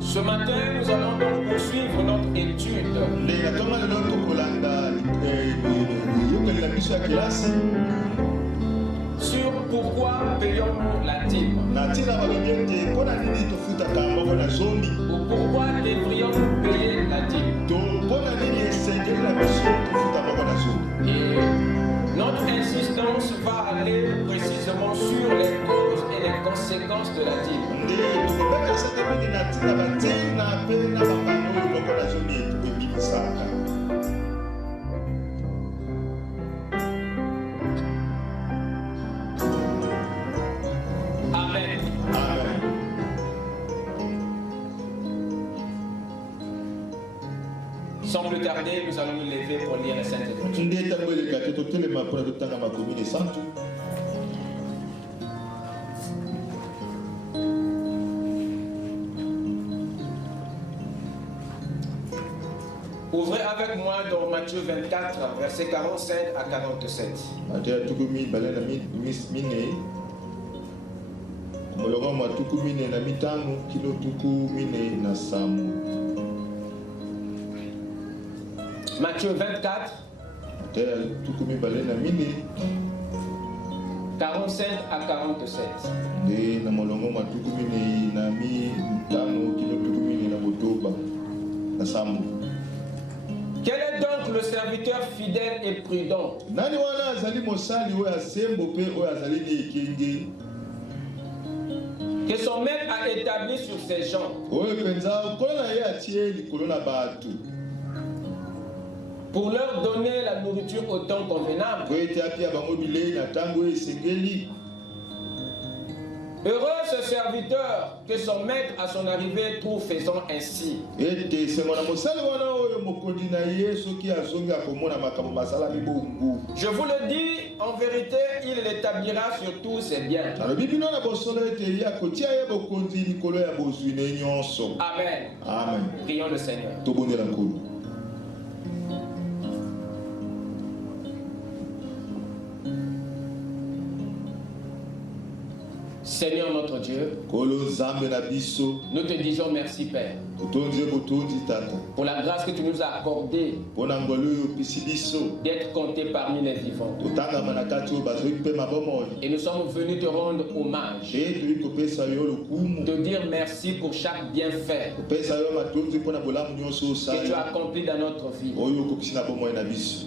Ce matin, nous allons donc poursuivre notre étude sur pourquoi payons-nous la dîme ou pourquoi devrions-nous payer la dîme. Et notre insistance va aller précisément sur les causes et les conséquences de la dîme. Amen. Amen. Sans plus tarder, nous allons nous lever pour lire les Saintes Écritures. Ouvrez avec moi dans Matthieu 24, versets 45 à 47. Matthieu 24, 45 à 47. Quel est donc le serviteur fidèle et prudent que son maître a établi sur ses gens pour leur donner la nourriture au temps convenable? Heureux ce serviteur que son maître à son arrivée trouve faisant ainsi. Je vous le dis, en vérité, il l'établira sur tous ses biens. Amen. Amen. Prions le Seigneur. Seigneur notre Dieu, nous te disons merci Père pour la grâce que tu nous as accordée d'être comptés parmi les vivants. Et nous sommes venus te rendre hommage, te dire merci pour chaque bienfait que tu as accompli dans notre vie.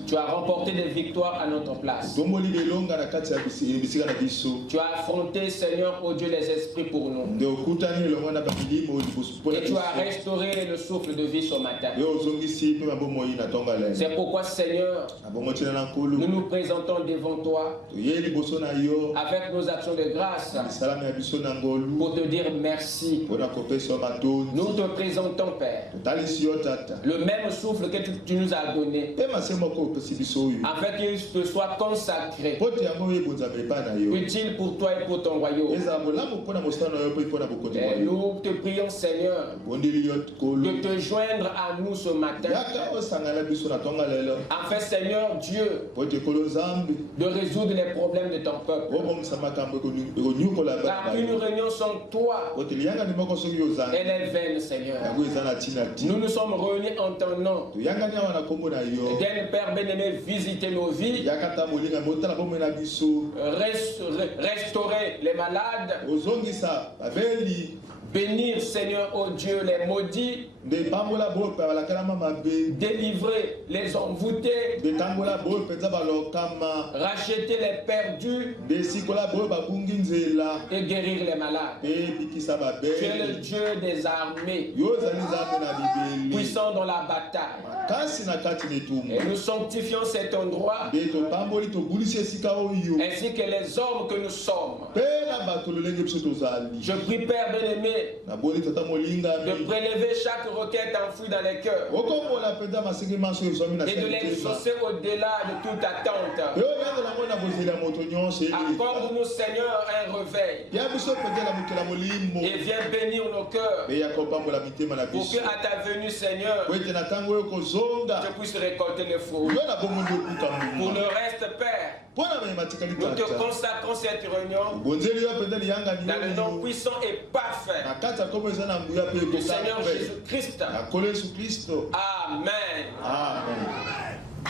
Tu as remporté des victoires à notre place. Tu as affronté, Seigneur, oh Dieu, les esprits pour nous. Et tu as restauré le souffle de vie ce matin. C'est pourquoi, Seigneur, nous nous présentons devant toi avec nos actions de grâce pour te dire merci. Nous te présentons, Père, le même souffle que tu nous as donné, afin qu'il te soit consacré, utile pour toi et pour ton royaume. Et nous te prions, Seigneur, de te joindre à nous ce matin, afin, Seigneur Dieu, de résoudre les problèmes de ton peuple. Car une réunion sans toi, elle est vaine, Seigneur. Nous nous sommes réunis en ton nom. Viens, Père bien-aimé, visiter nos vies, restaurer les malades, bénir, Seigneur, oh Dieu, les maudits, délivrer les envoûtés, racheter les perdus et guérir les malades. Tu es le Dieu des armées, puissant dans la bataille. Et nous sanctifions cet endroit ainsi que les hommes que nous sommes. Je prie, Père bien-aimé, de prélever chaque requête enfouie dans les cœurs et de l'exaucer au-delà de toute attente. Accorde-nous, Seigneur, un réveil et viens bénir nos cœurs pour que à ta venue, Seigneur, je puisse récolter les fruits. Pour le reste, Père, Nous te consacrons cette réunion dans le nom puissant et parfait du Seigneur Jésus-Christ. Amen.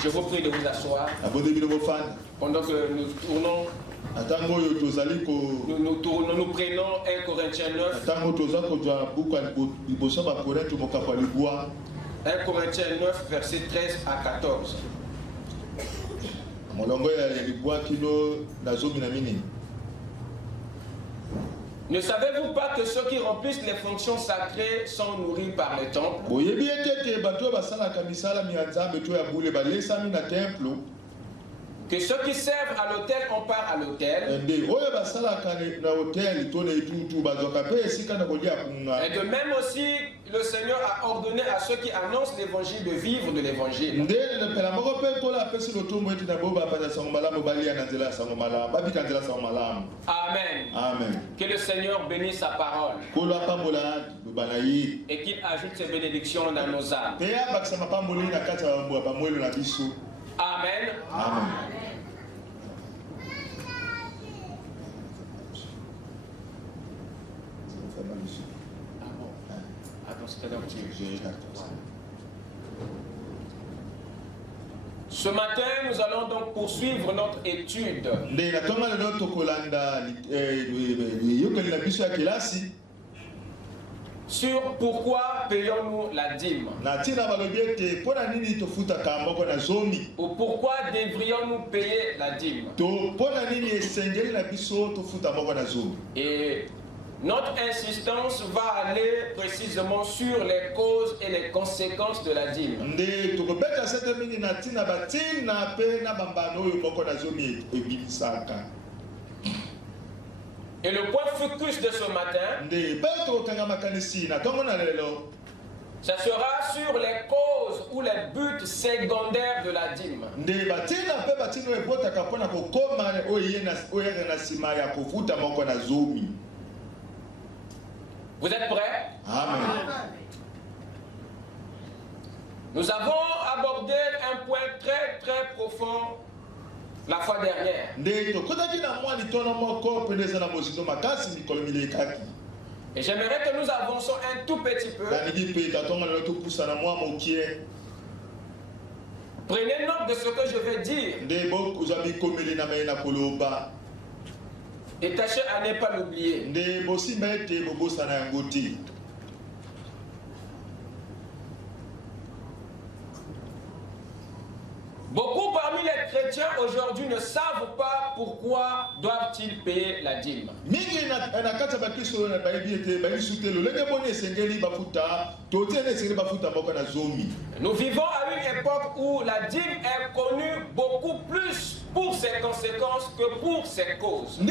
Je vous prie de vous asseoir. Pendant que nous tournons, nous prenons 1 Corinthiens 9. 1 Corinthiens 9, versets 13 à 14. Ne savez-vous pas que ceux qui remplissent les fonctions sacrées sont nourris par le temple? Que ceux qui servent à l'autel ont part à l'autel. Et de même aussi, le Seigneur a ordonné à ceux qui annoncent l'évangile de vivre de l'évangile. Amen. Amen. Que le Seigneur bénisse sa parole et qu'il ajoute ses bénédictions dans nos âmes. Amen. Amen. Ce matin, nous allons donc poursuivre notre étude sur pourquoi payons-nous la dîme, ou pourquoi devrions-nous payer la dîme. Et notre insistance va aller précisément sur les causes et les conséquences de la dîme. Et le point focus de ce matin, ça sera sur les causes ou les buts secondaires de la dîme. Vous êtes prêts? Amen. Nous avons abordé un point très très profond la fois dernière. Et j'aimerais que nous avancions un tout petit peu. Prenez note de ce que je vais dire. Et tâchez à ne pas l'oublier. Beaucoup parmi les chrétiens aujourd'hui ne savent pas pourquoi doivent-ils payer la dîme. Nous vivons à une époque où la dîme est connue beaucoup plus pour ses conséquences que pour ses causes.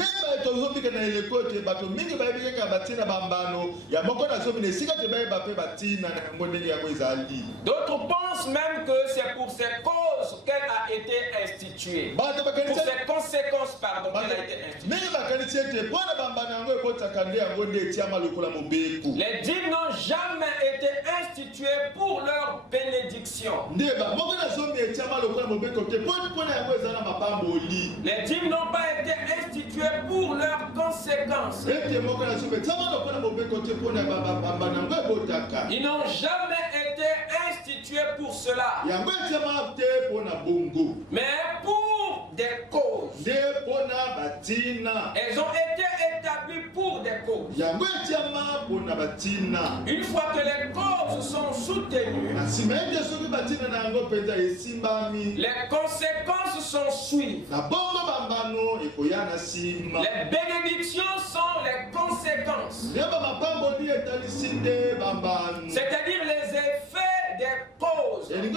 D'autres pensent même que c'est pour ses causes qu'elle a été instituée. Pour ses conséquences, pardon, qu'elle a été instituée. Les dîmes n'ont jamais été instituées pour leur bénédiction. Les dîmes n'ont pas été instituées pour leurs conséquences. Ils n'ont jamais été institués pour cela. Mais pour des causes. Elles ont été établies pour des causes. Une fois que les causes sont soutenues, les conséquences sont suivies. Les bénédictions sont les conséquences. C'est-à-dire les effets des causes. Et les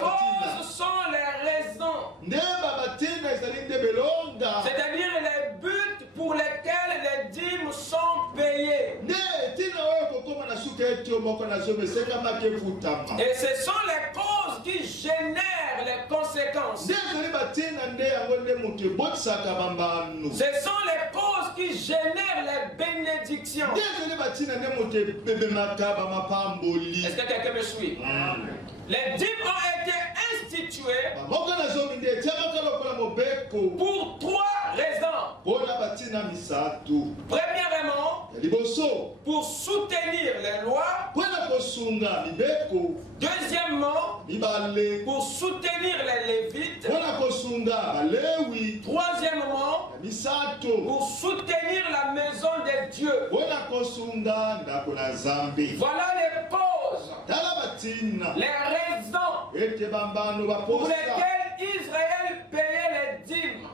causes sont les raisons. C'est-à-dire les buts pour lesquels les dîmes sont payées. Et ce sont les causes qui génèrent les conséquences. Ce sont les causes qui génèrent les bénédictions. Est-ce que quelqu'un me suit? Les dîmes ont été instituées Pour 3 raisons. Premièrement, pour soutenir les lois. Deuxièmement, pour soutenir les Lévites. Troisièmement, pour soutenir la maison de Dieu. Voilà les causes, les raisons pour lesquelles Israël payait les dîmes.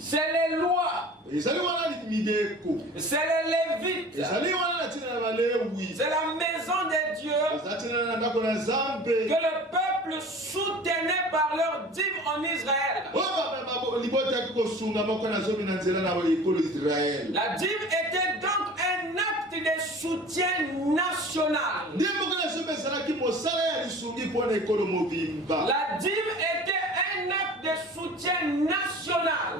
C'est les lois. C'est les Lévites. C'est la maison de Dieu que le peuple soutenait par leurs dîmes en Israël. La dîme était donc un acte de soutien national. La dîme était un acte de soutien national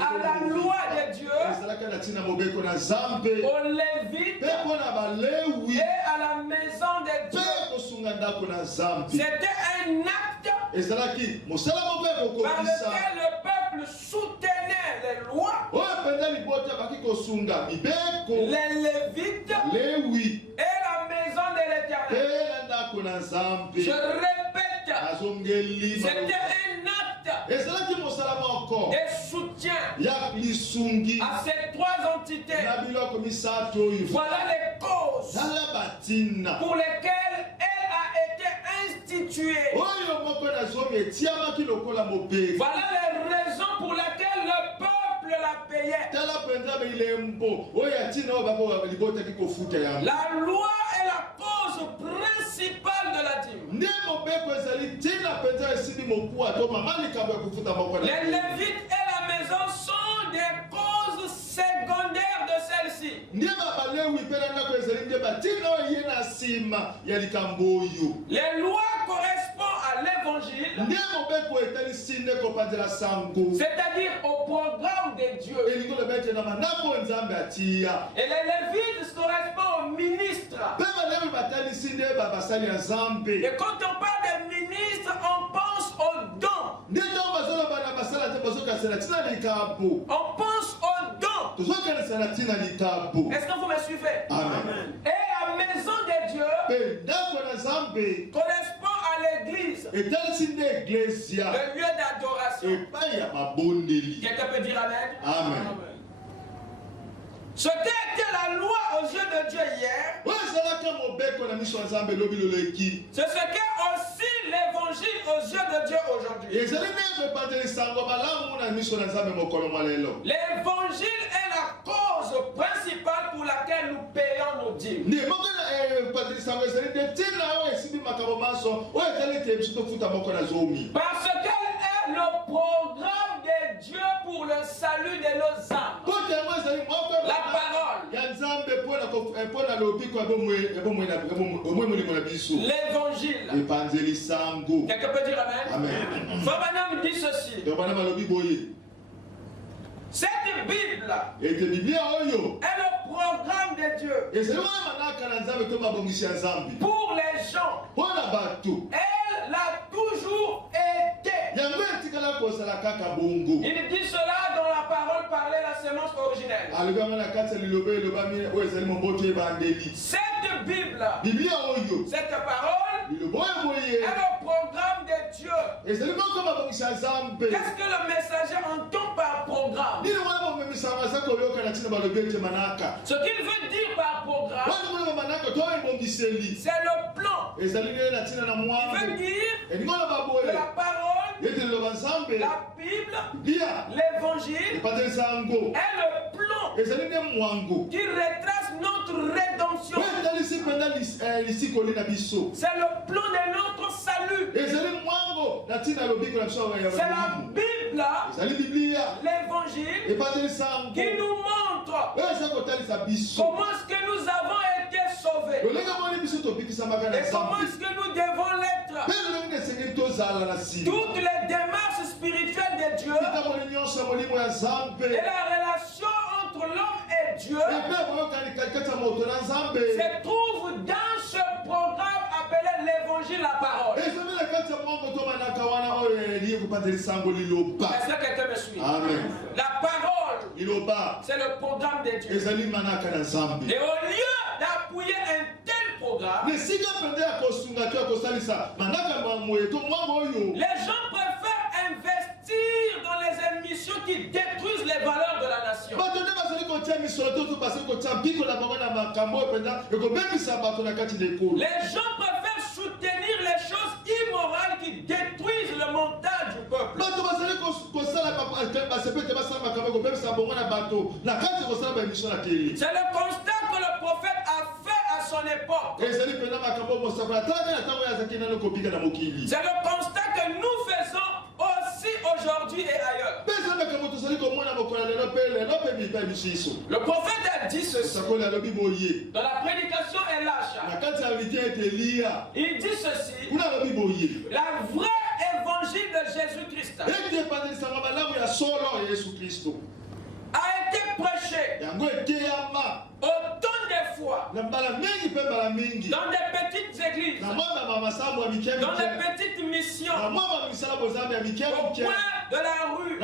à la loi de Dieu, aux Lévites et à la maison de Dieu. C'était un acte par lequel le peuple soutenait les lois, les Lévites et la maison de l'Éternel. Je répète, c'était un acte de soutien à ces 3 entités. Voilà les causes pour lesquelles elle a été instituée. Voilà les raisons pour lesquelles le peuple la payait. La loi est la cause principale de la dîme. Les Lévites et la maison sont des causes secondaires de celle-ci. Les lois correspondent à l'évangile, c'est-à-dire au programme de Dieu. Et les Lévites correspondent aux ministres. Et quand on parle des ministres, on pense aux dons. On pense aux dons. Est-ce que vous me suivez? Amen. Et la maison de Dieu correspond à l'église, le lieu d'adoration. Quelqu'un peut dire amen? Amen. Ce qui était la loi aux yeux de Dieu hier, c'est ce qu'est aussi l'évangile aux yeux de Dieu aujourd'hui. L'évangile est la cause principale pour laquelle nous payons nos dîmes. Parce qu'elle est le programme de Dieu pour le salut de nos âmes. La parole, l'évangile. Quelqu'un peut dire amen? Amen. Fabanam dit ceci. Cette Bible est le programme de Dieu pour les gens. Elle l'a toujours été. Il dit cela dans la parole parlée, la sémence originelle. Cette Bible, cette parole est le programme de Dieu. Qu'est-ce que le messager entend par programme? Ce qu'il veut dire par programme, c'est le plan. Il veut dire que la parole, la Bible, l'évangile est le plan qui retrace notre rédemption. C'est le plan de notre salut. C'est la Bible, l'évangile, qui nous montre comment est-ce que nous avons été sauvés et comment est-ce que nous devons l'être. Toutes les démarches spirituelles de Dieu et la relation entre l'homme et Dieu se trouve dans ce programme appelé l'évangile. Est-ce que quelqu'un me suit? Amen. La parole, c'est le programme de Dieu. Et au lieu d'appuyer un tel programme, les gens préfèrent investir dans les émissions qui détruisent les valeurs de la nation. Les gens préfèrent soutenir les choses immorales qui détruisent le mental du peuple. C'est le constat que le prophète a fait à son époque. C'est le constat que nous faisons aussi aujourd'hui et ailleurs. Le prophète a dit ceci dans la prédication Elisha. Il dit ceci: la vraie évangile de Jésus-Christ a été prêché autant de fois dans des petites églises, dans des petites missions, au coin de la rue.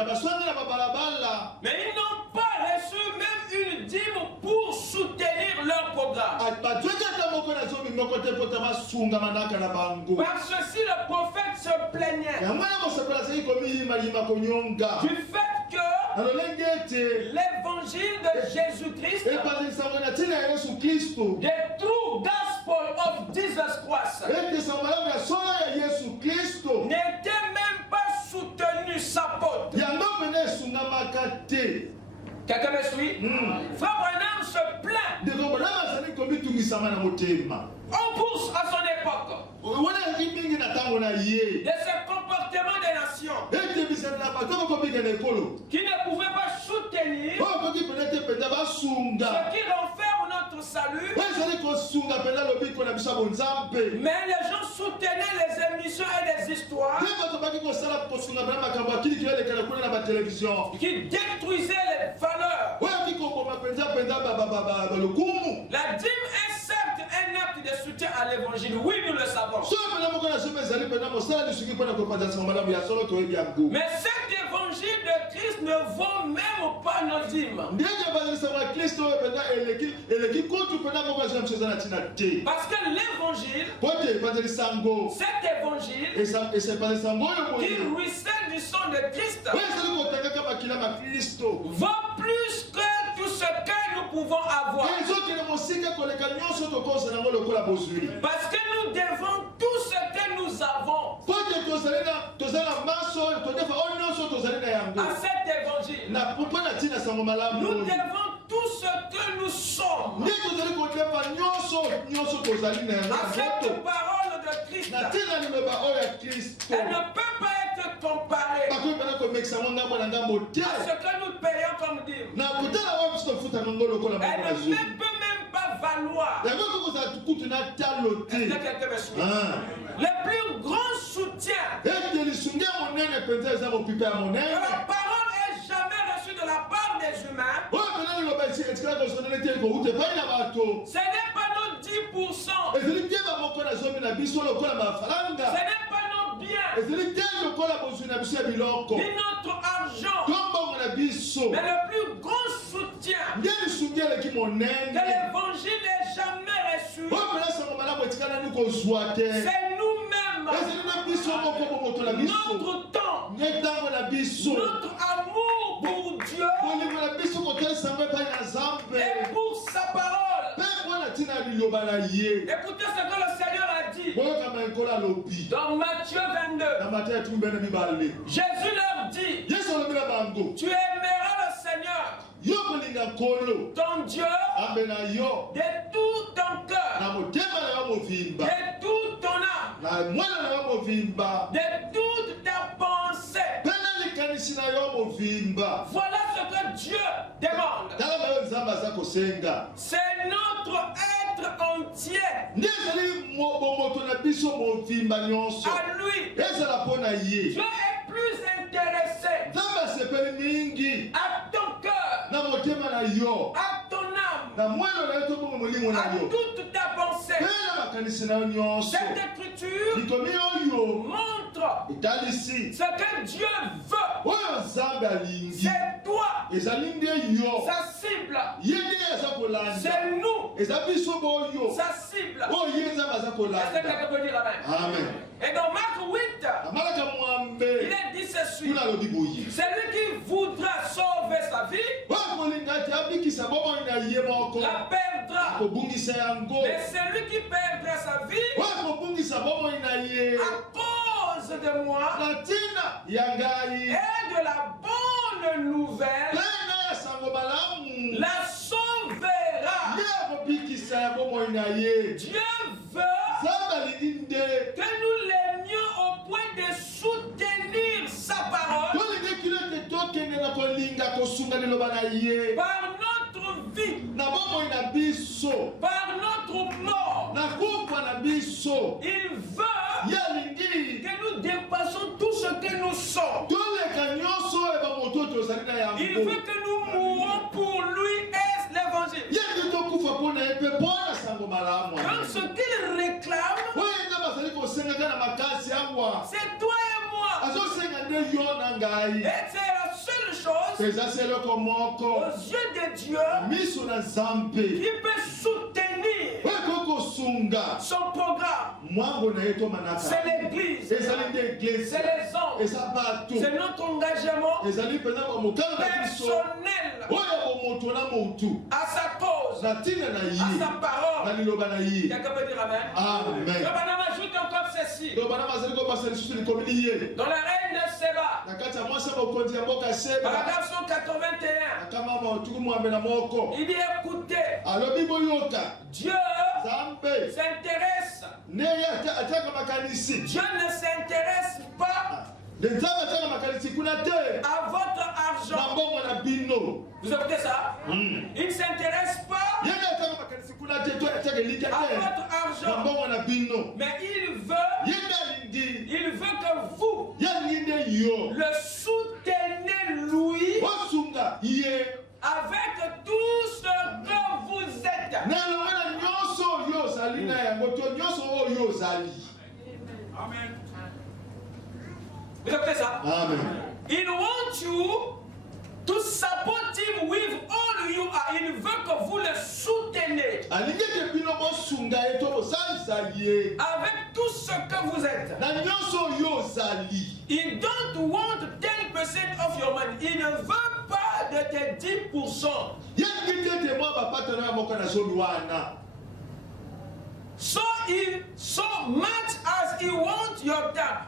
Mais ils n'ont pas reçu même une dîme pour soutenir leur programme. Par ceci, le prophète se plaignait du fait que l'évangile de Jésus-Christ, the true gospel of Jesus Christ, n'était même pas soutenu, sa pote. Quelqu'un me suit? Frère Branham se plaint. On pousse à son époque de ce comportement des nations qui ne pouvaient pas soutenir ce qui renferme notre salut, mais les gens soutenaient les émissions et les histoires qui détruisaient les valeurs. La dîme est certes un acte de soutien à l'évangile, oui, nous le savons. Mais cet évangile de Christ ne vaut même pas nos dîmes. Parce que l'évangile, cet évangile qui ruisselle du sang de Christ, vaut plus que tout ce que nous pouvons avoir. Parce que nous devons tout ce que nous avons à cet évangile. Nous devons tout ce que nous sommes à cette parole de Christ. Elle ne peut pas être comparée à ce que nous payons comme dîme. Elle ne peut même pas valoir. Est-ce que quelqu'un me suit? Le plus grand soutien que la parole ait jamais reçu de la part des humains, ce n'est pas nos 10%, ce n'est pas nos biens, ni notre argent, mais le plus grand soutien que l'évangile ait jamais reçu, c'est nous-mêmes, notre temps, notre amour pour Dieu et pour sa parole. Écoutez ce que le Seigneur a dit dans Matthieu 22. Jésus leur dit: tu aimeras le Seigneur ton Dieu de tout ton cœur, de toute ton âme, de toute ta pensée. Voilà ce que Dieu demande. C'est notre être entier à lui. Dieu est plus intéressé à ton cœur, à ton âme, à toute ta pensée, Cette écriture montre ce que Dieu veut. C'est toi. Sa cible. C'est nous. Sa cible. Est-ce que quelqu'un peut dire amen? Et dans Marc 8, il est dit ceci. Celui qui voudra sauver sa vie la perdra. Mais celui qui perdra sa vie à cause de moi et de la bonne nouvelle la sauvera. Dieu veut que nous l'aimions au point de soutenir sa parole par notre vie, par notre mort. Il veut que nous dépassions tout ce que nous sommes. Il veut que nous mourons pour lui et l'évangile. Donc ce qu'il réclame, c'est toi et moi. Et c'est la seule chose aux yeux de Dieu qui peut soutenir son programme. C'est l'église, c'est les hommes, c'est notre engagement personnel à sa cause, à sa parole. Quelqu'un peut dire amen? Amen. Ajoute encore ceci. Dans la reine de Séba, paragraphe 181, il dit écoutez, Dieu s'intéresse. Dieu ne s'intéresse pas à votre argent. Vous écoutez ça? Il ne s'intéresse pas à votre argent. Mais il veut que vous le soutenez lui avec tout ce que vous êtes. Amen. Vous écoutez ça? Amen. Il want you to support him with all you are. Il veut que vous le soutenez avec tout ce que vous êtes. Il don't want 10% of your money. Il ne veut pas de tes 10%. So much as he wants your time.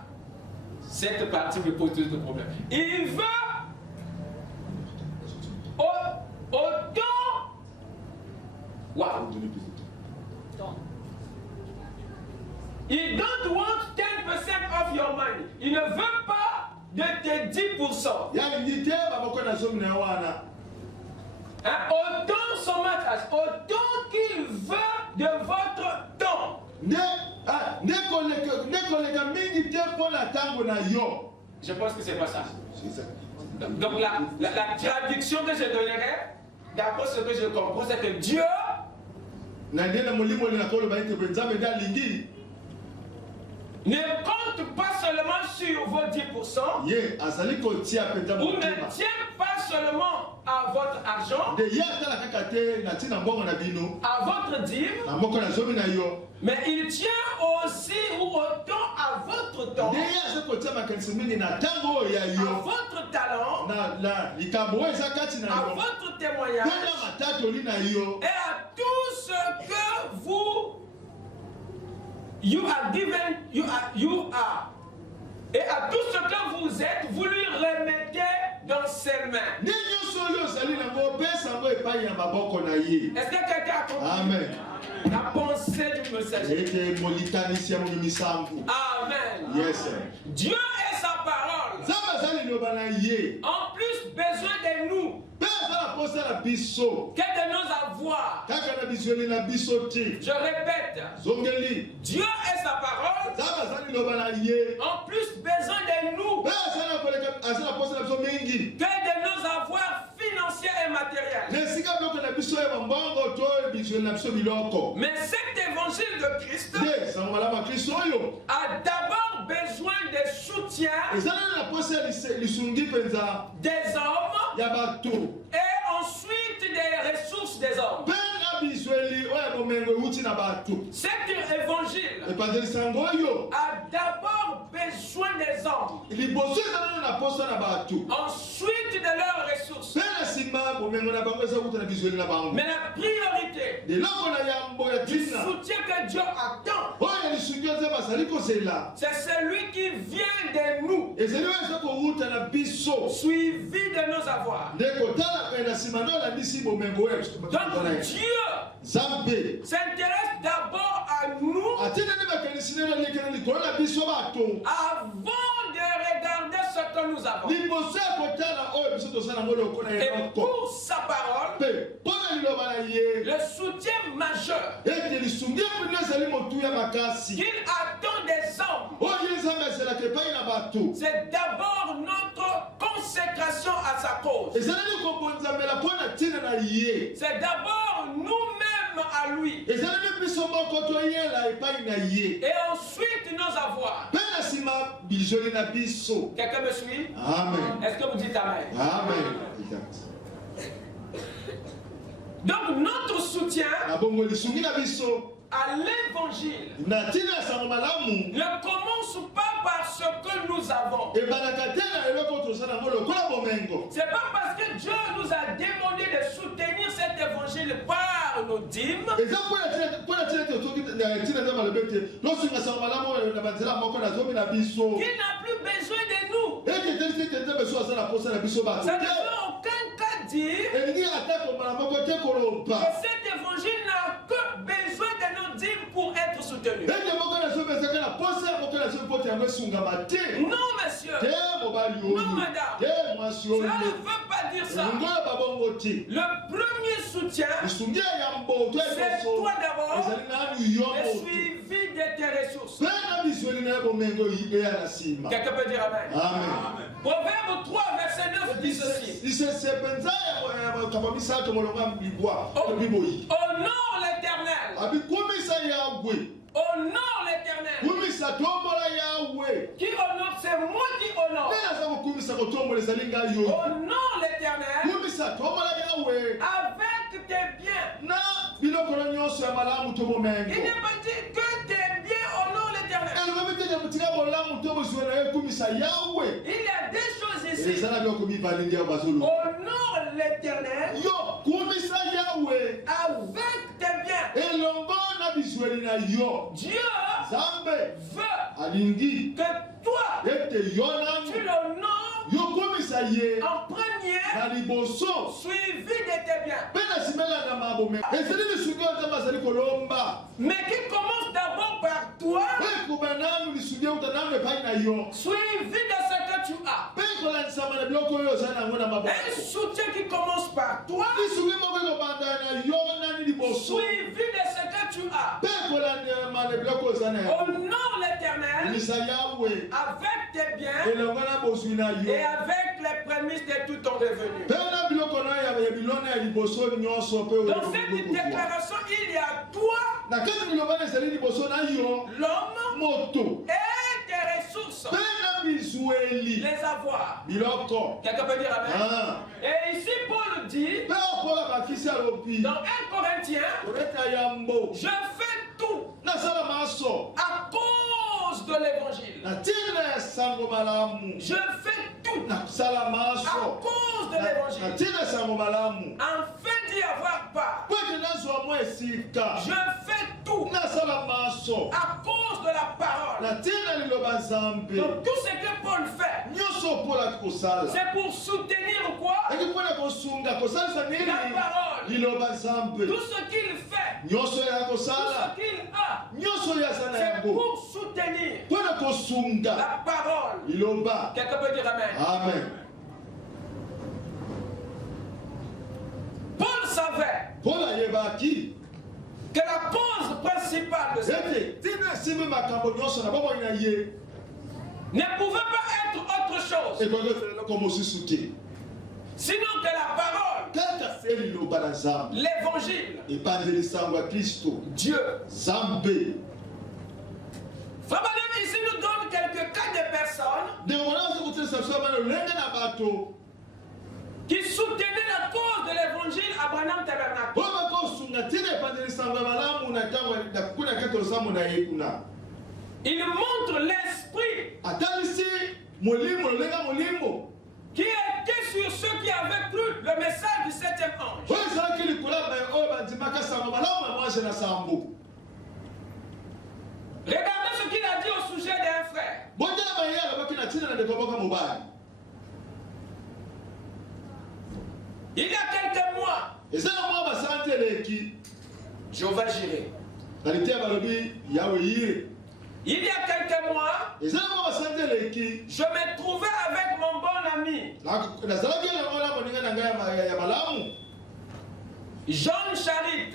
Cette partie me pose tout le problème. Il veut autant. Wow. Il don't want 10% of your money. Il ne veut pas de tes 10%. Autant so much as, autant qu'il veut de votre temps. Je pense que c'est pas ça. Donc la traduction que je donnerai, d'après ce que je comprends, c'est que Dieu ne compte pas seulement sur vos 10%, ou ne tient pas seulement à votre argent, à votre dîme, mais il tient aussi ou autant à votre temps, à votre talent, à votre témoignage, et à tout ce que vous you are given, you are. Et à tout ce que vous êtes, vous lui remettez dans ses mains. Est-ce que quelqu'un a compris? Amen. La pensée du messager. Amen. Yes. Dieu est sa parole. En plus, besoin de nous. Que de nos avoirs. Je répète. Dieu est sa parole. En plus, besoin de nous. Que de nos avoirs financiers et matériels. Mais cet évangile de Christ a d'abord besoin de soutien des hommes et ensuite des ressources des hommes. Cet évangile a d'abord besoin des hommes, ensuite de leurs ressources. Mais la priorité du soutien que Dieu attend, c'est celui qui vient de nous, suivi de nos avoirs. Donc Dieu s'intéresse d'abord à nous avant de regarder ce que nous avons. Et pour sa parole, le soutien majeur qu'il attend des hommes, c'est d'abord notre consécration à sa cause. C'est d'abord nous-mêmes à lui. Et ensuite nos avoirs. Quelqu'un me suit? Amen. Est-ce que vous dites Amen? Amen. Donc notre soutien à l'évangile ne commence pas par ce que nous avons. C'est pas parce que Dieu nous a demandé de soutenir cet évangile par nos dîmes qu'il n'a plus besoin de nous. Ça ne veut aucun cas dire que cet évangile n'a que besoin de nos dîmes pour être soutenu. Non, monsieur. Non, madame. Cela ne veut pas dire ça. Le premier soutien, c'est toi d'abord, et suivi de tes ressources. Quelqu'un peut dire Amen. Amen. Proverbe 3, verset 9 dit ceci. Honore l'Éternel. Honore l'Éternel. Qui honore, c'est moi qui honore. Honore l'Éternel avec tes biens. Il n'est pas dit que tes biens honorent l'Éternel. Il y a des choses ici. Honore l'Éternel avec tes biens. Dieu veut que toi tu l'honores en premier, suivi de tes biens. Mais qui commence d'abord par toi, suivi de ce que tu as. Un soutien qui commence par toi, suivi de ce que tu as. Honore l'Éternel avec tes biens et avec les prémices de tout ton revenu. Dans cette déclaration, il y a toi, l'homme, et tes ressources, les avoirs. Quelqu'un peut dire Amen. Et ici, Paul dit, dans 1 Corinthiens, je fais tout à cause de l'évangile. Je fais tout à cause de l'évangile, afin d'y avoir part. Je fais tout à cause de la parole. Donc tout ce que Paul fait, c'est pour soutenir quoi? La parole. Tout ce qu'il fait, tout ce qu'il a, c'est pour soutenir la parole. Quelqu'un peut dire Amen. Amen. Paul savait que la cause principale de cette vie ne pouvait pas être autre chose sinon que la parole, l'évangile, Dieu. Ici nous donne quelques cas de personnes qui soutenaient la cause de l'évangile à Branham Tabernacle. Il montre l'esprit qui était sur ceux qui avaient cru le message du 7e ange. Regardez ce qu'il a dit au sujet d'un frère. Il y a quelques mois, Jéhovah Jireh. Il y a quelques mois, je me trouvais avec mon bon ami John Charit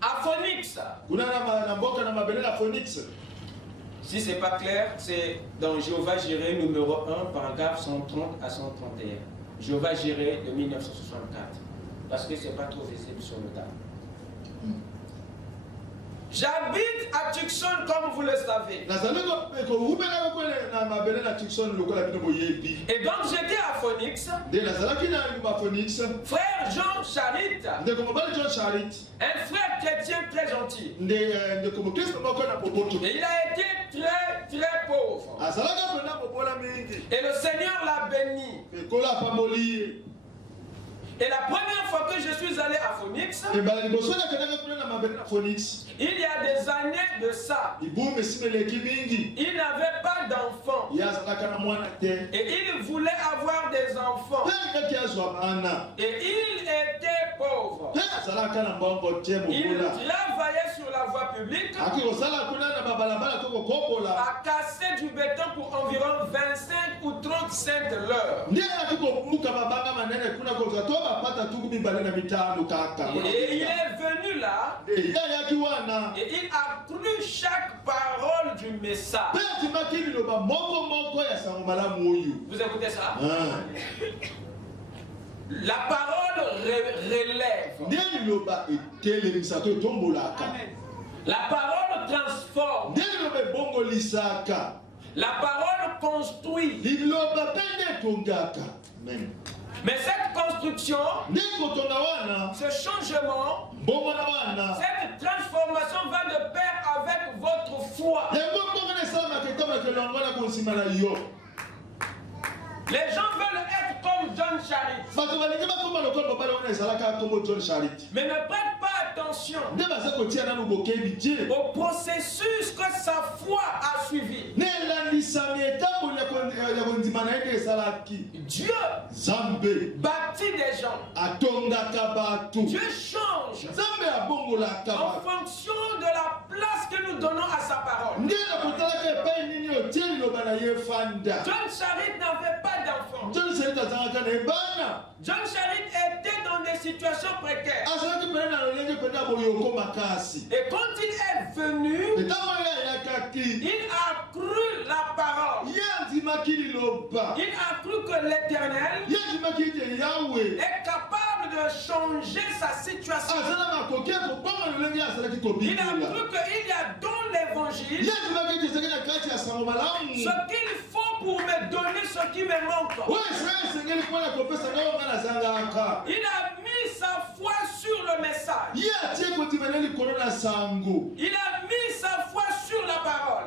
à Phoenix. Si ce n'est pas clair, c'est dans Jéhovah Jireh numéro 1, paragraphe 130 à 131. Jéhovah Jireh de 1964. Parce que ce n'est pas trop visible sur le table. J'habite à Tucson, comme vous le savez. Et donc j'étais à Phoenix. Frère Jean Charit, un frère chrétien très gentil. Et il a été très pauvre. Et le Seigneur l'a béni. Et la première fois que je suis allé à Phoenix, il y a des années de ça, il n'avait pas d'enfants. Et il voulait avoir des enfants. Et il était pauvre. Il travaillait sur la voie publique à casser du béton pour environ 25 ou 30 cents l'heure. Et il est venu là et il a cru chaque parole du message. Vous écoutez ça? La parole relève. La parole transforme. La parole construit. Mais cette construction, ce changement, cette transformation va de pair avec votre foi. Les gens veulent être comme John Charit. Mais ne prêtent pas attention au processus que sa foi a suivi. Dieu bâtit des gens. Dieu change en fonction de la place que nous donnons à sa parole. John Charit n'avait pas d'enfant. John Charit était dans des situations précaires. Et quand il est venu, il a cru la parole. Il a cru que l'Éternel est capable de changer sa situation. Il a cru qu'il y a dans l'évangile ce qu'il faut pour me donner ce qui me manque. Il a mis sa foi sur le message. Il a mis sa foi sur la parole.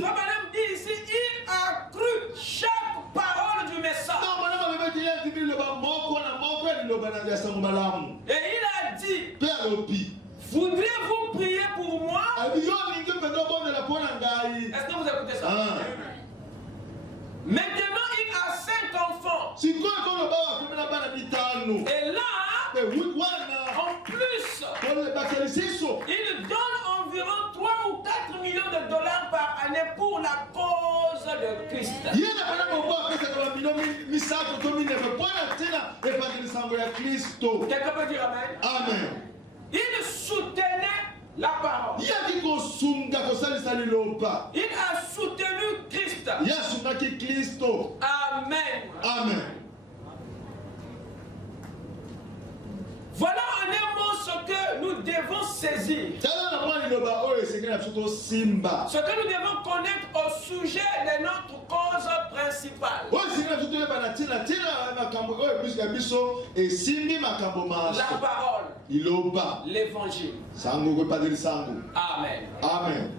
Madame dit ici, il a cru chaque parole du message. Et il a dit, voudriez-vous prier pour moi? Est-ce que vous écoutez ça? Maintenant, il a 5 enfants. Et là, en plus, il donne environ 3 ou 4 millions de dollars par année pour la cause de Christ. Quelqu'un peut dire amen? Amen. Il soutenait la parole. Il a soutenu Christ. Amen. Amen. Voilà en un mot ce que nous devons saisir. Ce que nous devons connaître au sujet de notre cause principale. La parole. L'évangile. Amen. Amen.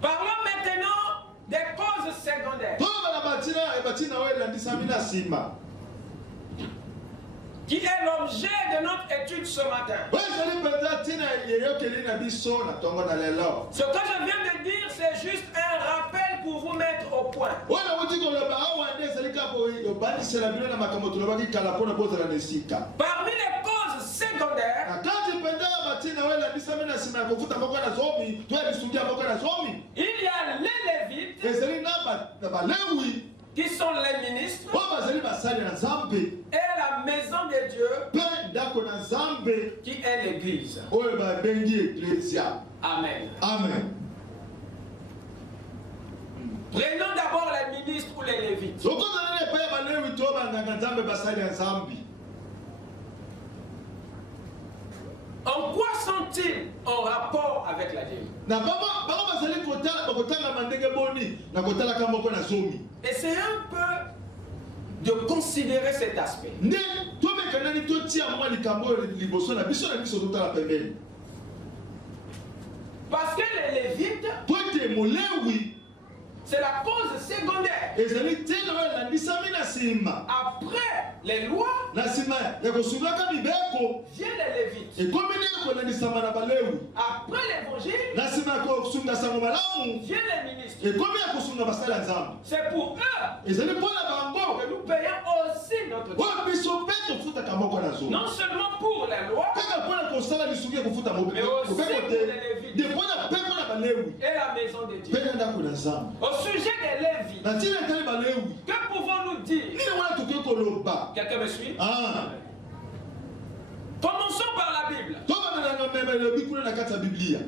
Parlons maintenant des causes secondaires. Qui est l'objet de notre étude ce matin. Ce que je viens de dire, c'est juste un rappel pour vous mettre au point. Parmi les causes secondaires, il y a les Lévites qui sont les ministres et la maison de Dieu qui est l'église. Amen. Amen. Prenons d'abord les ministres ou les Lévites. En quoi sont-ils en rapport avec la Dieu? Essayez un peu de considérer cet aspect. Parce que les Lévites, c'est la cause secondaire. Après les lois, viennent les Lévites. Après l'évangile, viennent les ministres. C'est pour eux que nous payons aussi notre dette. Non seulement pour la loi, mais aussi pour les Lévites et la maison de Dieu. Au sujet des Lévites, que pouvons-nous dire? Quelqu'un me suit? Commençons par la Bible.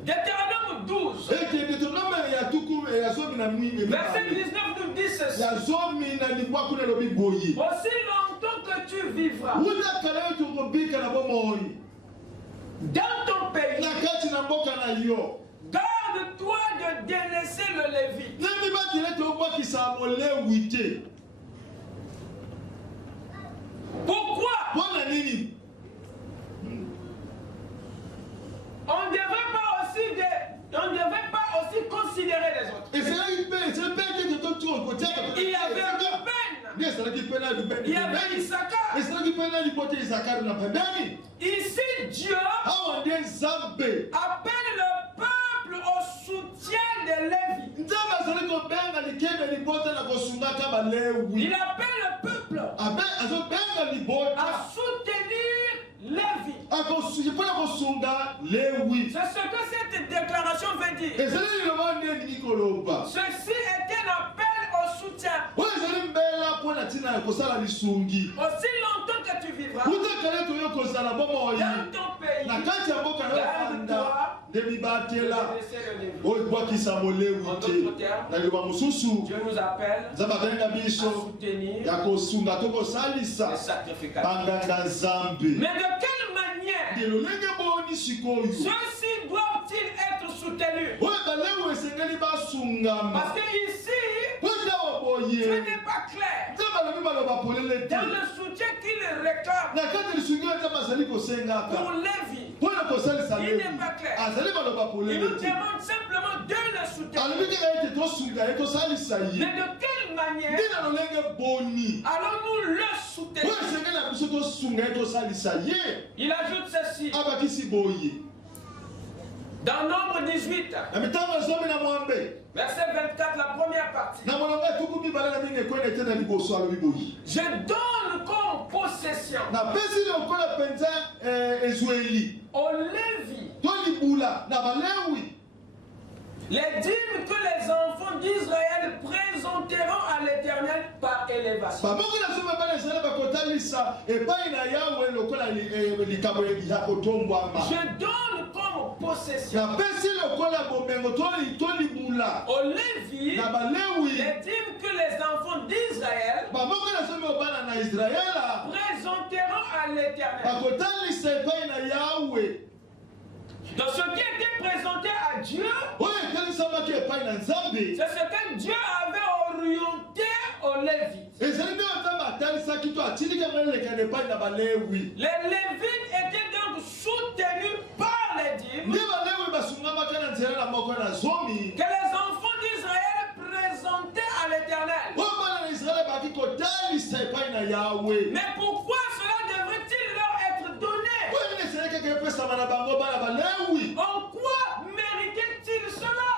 Deutéronome 12. Verset 19 nous dit ceci. Aussi longtemps que tu vivras dans ton pays, garde-toi de délaisser le Lévite. Pourquoi? On ne devrait pas aussi considérer les autres. Il y avait Ruben. Il y avait Issachar. Ici, Dieu appelle le peuple au soutien des Lévites. Il appelle le peuple à soutenir Lévi. C'est ce que cette déclaration veut dire. Ceci est un appel au soutien. Aussi longtemps que tu vivras dans ton pays, garde-toi de laisser le Lévi. En d'autres termes, Dieu nous appelle à soutenir les sacrificateurs. Mais de quelle manière ceux-ci doivent-ils être soutenus? Parce que ici, ce n'est pas clair. Dans le soutien qu'il réclame pour Lévi, il n'est pas clair. Il nous demande simplement de le soutenir. Mais de quelle manière allons-nous le soutenir? Il ajoute ceci. Dans Nombre 18, verset 24, la première partie. Je donne comme possession aux Lévites les dîmes que les enfants d'Israël présenteront à l'Éternel par élévation. Je donne comme possession aux Lévites les dîmes que les enfants d'Israël présenteront à l'Éternel. Donc ce qui était Dieu, c'est ce que Dieu avait orienté aux Lévites. Les Lévites étaient donc soutenus par les dîmes que les enfants d'Israël présentaient à l'Éternel. Mais pourquoi cela devrait-il leur être donné? En quoi méritait-il cela?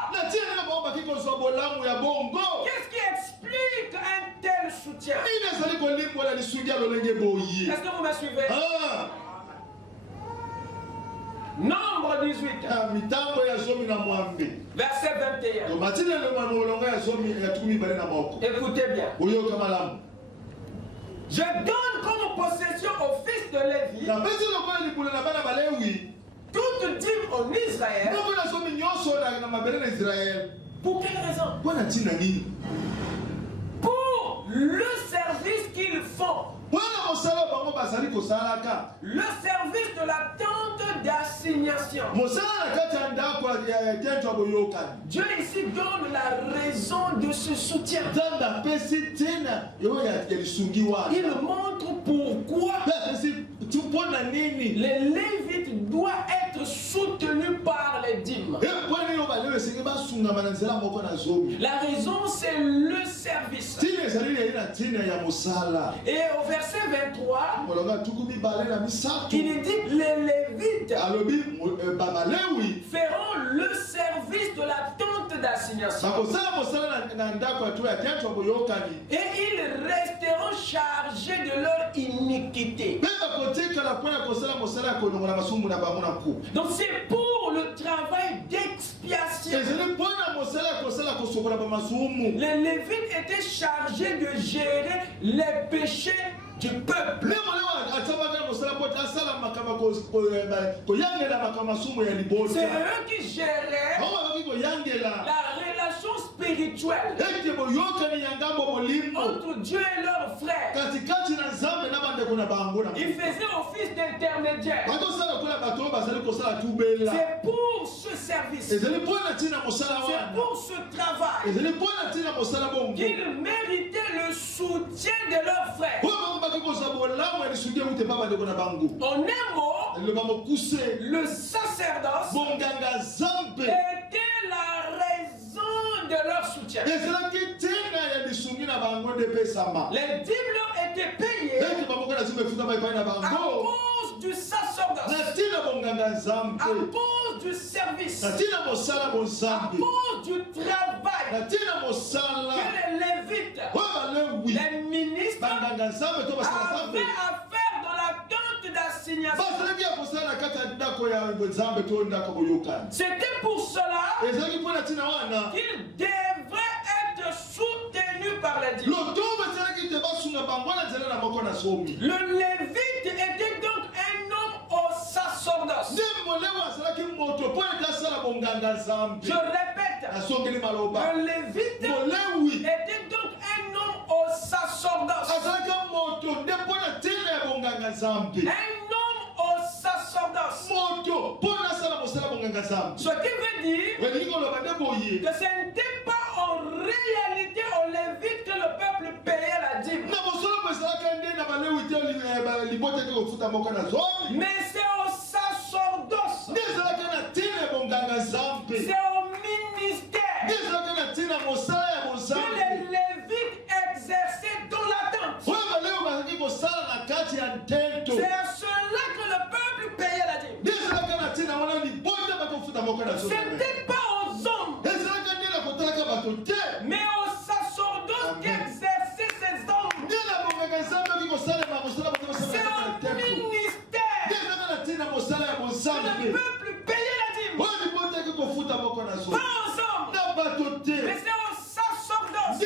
Qu'est-ce qui explique un tel soutien? Est-ce que vous me suivez? Nombre 18. Verset 21. Écoutez bien. Je donne comme possession aux fils de Lévi toute dîme en Israël. Pour quelle raison? Pour le service qu'ils font. Le service de la tente d'assignation. Dieu ici donne la raison de ce soutien. Il montre pourquoi les Lévites doivent être soutenus par les dîmes. La raison, c'est le service. Et au verset 23, il dit les Lévites feront le service de la tente d'assignation. Et ils resteront chargés de leur iniquité. Donc c'est pour le travail d'expiation. Les Lévites étaient chargés de gérer les péchés du peuple. C'est eux qui géraient la relation spirituelle entre Dieu et leurs frères. Ils faisaient office d'intermédiaire. C'est pour ce service, c'est pour ce travail qu'ils méritaient le soutien de leurs frères. En un mot, le sacerdoce était la raison de leur soutien. Les dîmes leur étaient payées à cause du sacerdoce, à cause du service, à cause du travail que les Lévites, les ministres, avaient à faire dans la tente d'assignation. C'était pour cela qu'ils devraient être soutenus par les dîmes. Le Lévite était donc un homme au sacerdoce. Je répète, le Lévite était donc un homme au sacerdoce. Un homme au sacerdoce. Ce qui veut dire que ce n'était pas en réalité au Lévite que le peuple payait la dîme. Mais c'est au sacerdoce. C'est au ministère que les Lévites exerçaient dans la tente. C'est à cela que le peuple payait la dîme. Ce n'était pas aux hommes, mais aux sacerdoces qui exerçaient ces hommes. C'est au ministère que le peuple payait la dîme. Pas ensemble, mais c'est au sacerdoce.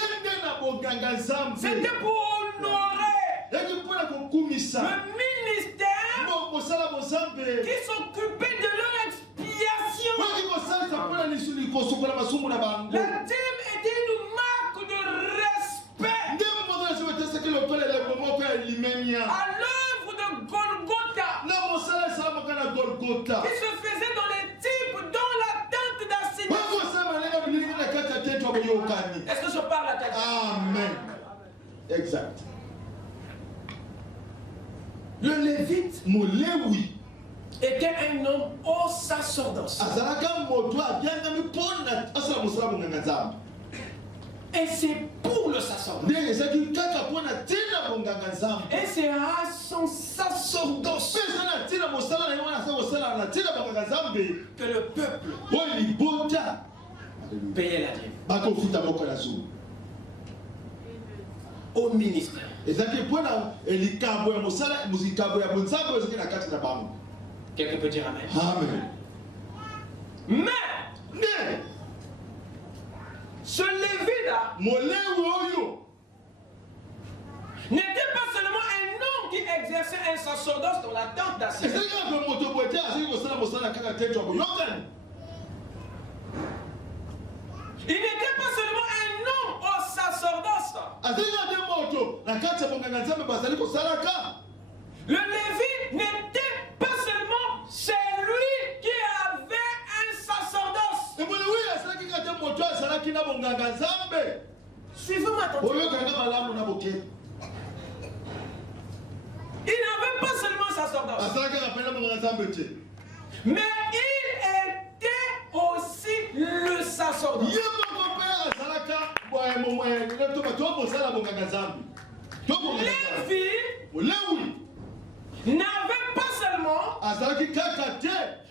C'était pour honorer le ministère qui s'occupait de leur expiation. La dîme était une marque de respect à l'œuvre de Golgotha qui se faisait dans les types dans la tente d'assignation. Est-ce que je parle à quelqu'un? Amen. Exact. Le Lévite était un homme au sacerdoce. Et c'est pour le sacerdoce. Et c'est à son sacerdoce que le peuple payait la dîme. Au ministère. Quelqu'un peut dire amen. Amen. Mais ce Lévite-là n'était pas seulement un homme qui exerçait un sacerdoce dans la tente d'Assise. Il n'était pas seulement un homme au sacerdoce. Le Lévite n'était pas seulement celui qui avait un sacerdoce. Suivez-moi attentivement. Il n'avait pas seulement un sacerdoce, mais il était aussi le sacerdoce. Lévi n'avait pas seulement,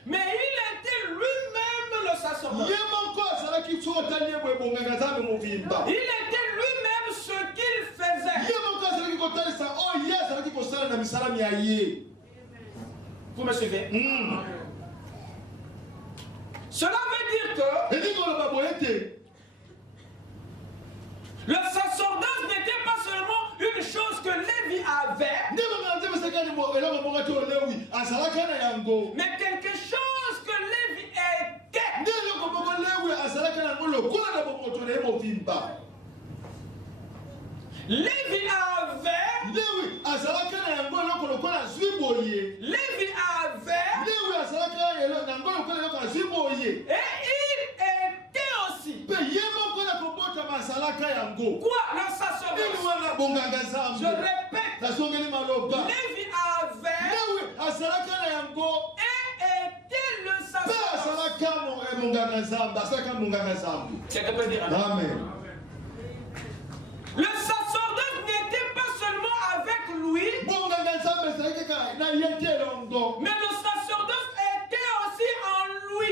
mais il était lui-même le sacerdoce. Il était lui-même ce qu'il faisait. Vous me suivez? Cela veut dire que le sacerdoce n'était pas seulement une chose que Lévi avait, mais quelque chose que Lévi était. Lévi avait. Et il était aussi. Quoi? Le sacerdoce. Je répète. Lévi avait. Et était le sacerdoce. Quelqu'un peut dire amen. Le sacerdoce n'était pas seulement avec lui, mais le sacerdoce était aussi en lui.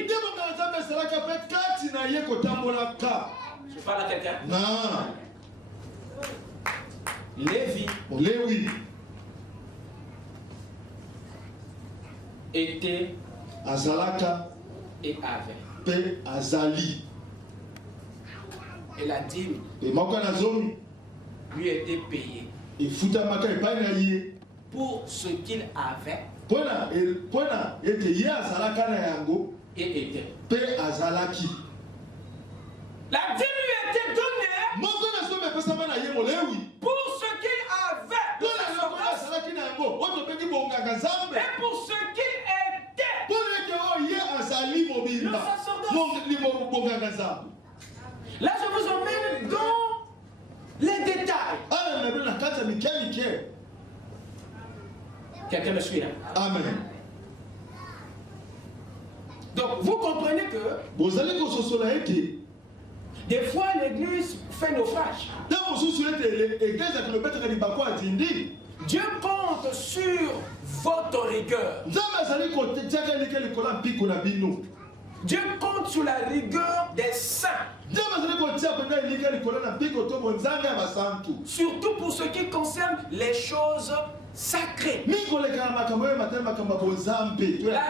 Je parle à quelqu'un. Lévi était et avait. Et la dîme lui était payée pour ce qu'il avait et était. La dîme lui était donnée pour ce qu'il avait et pour ce qu'il était. Le sacerdoce. Là, je vous emmène dans les détails. Quelqu'un me suit là? Amen. Donc, vous comprenez que des fois, l'église fait naufrage. Dieu compte sur votre rigueur. Dieu compte sur la rigueur des saints. Surtout pour ce qui concerne les choses sacrées. La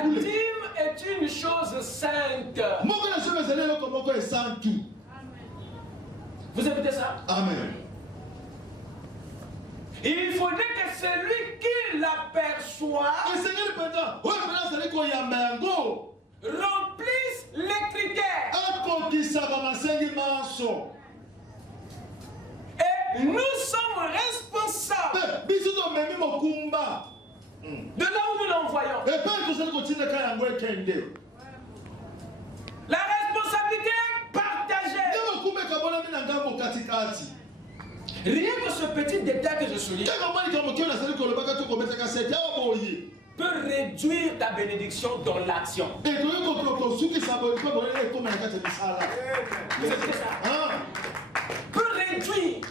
dîme est une chose sainte. Vous écoutez ça? Amen. Il faudrait que celui qui l'aperçoit remplisse les critères. Et nous sommes responsables de là où nous l'envoyons. La responsabilité est partagée. Rien que ce petit détail que je souligne peut réduire ta bénédiction dans l'action. C'est ça. Peut réduire.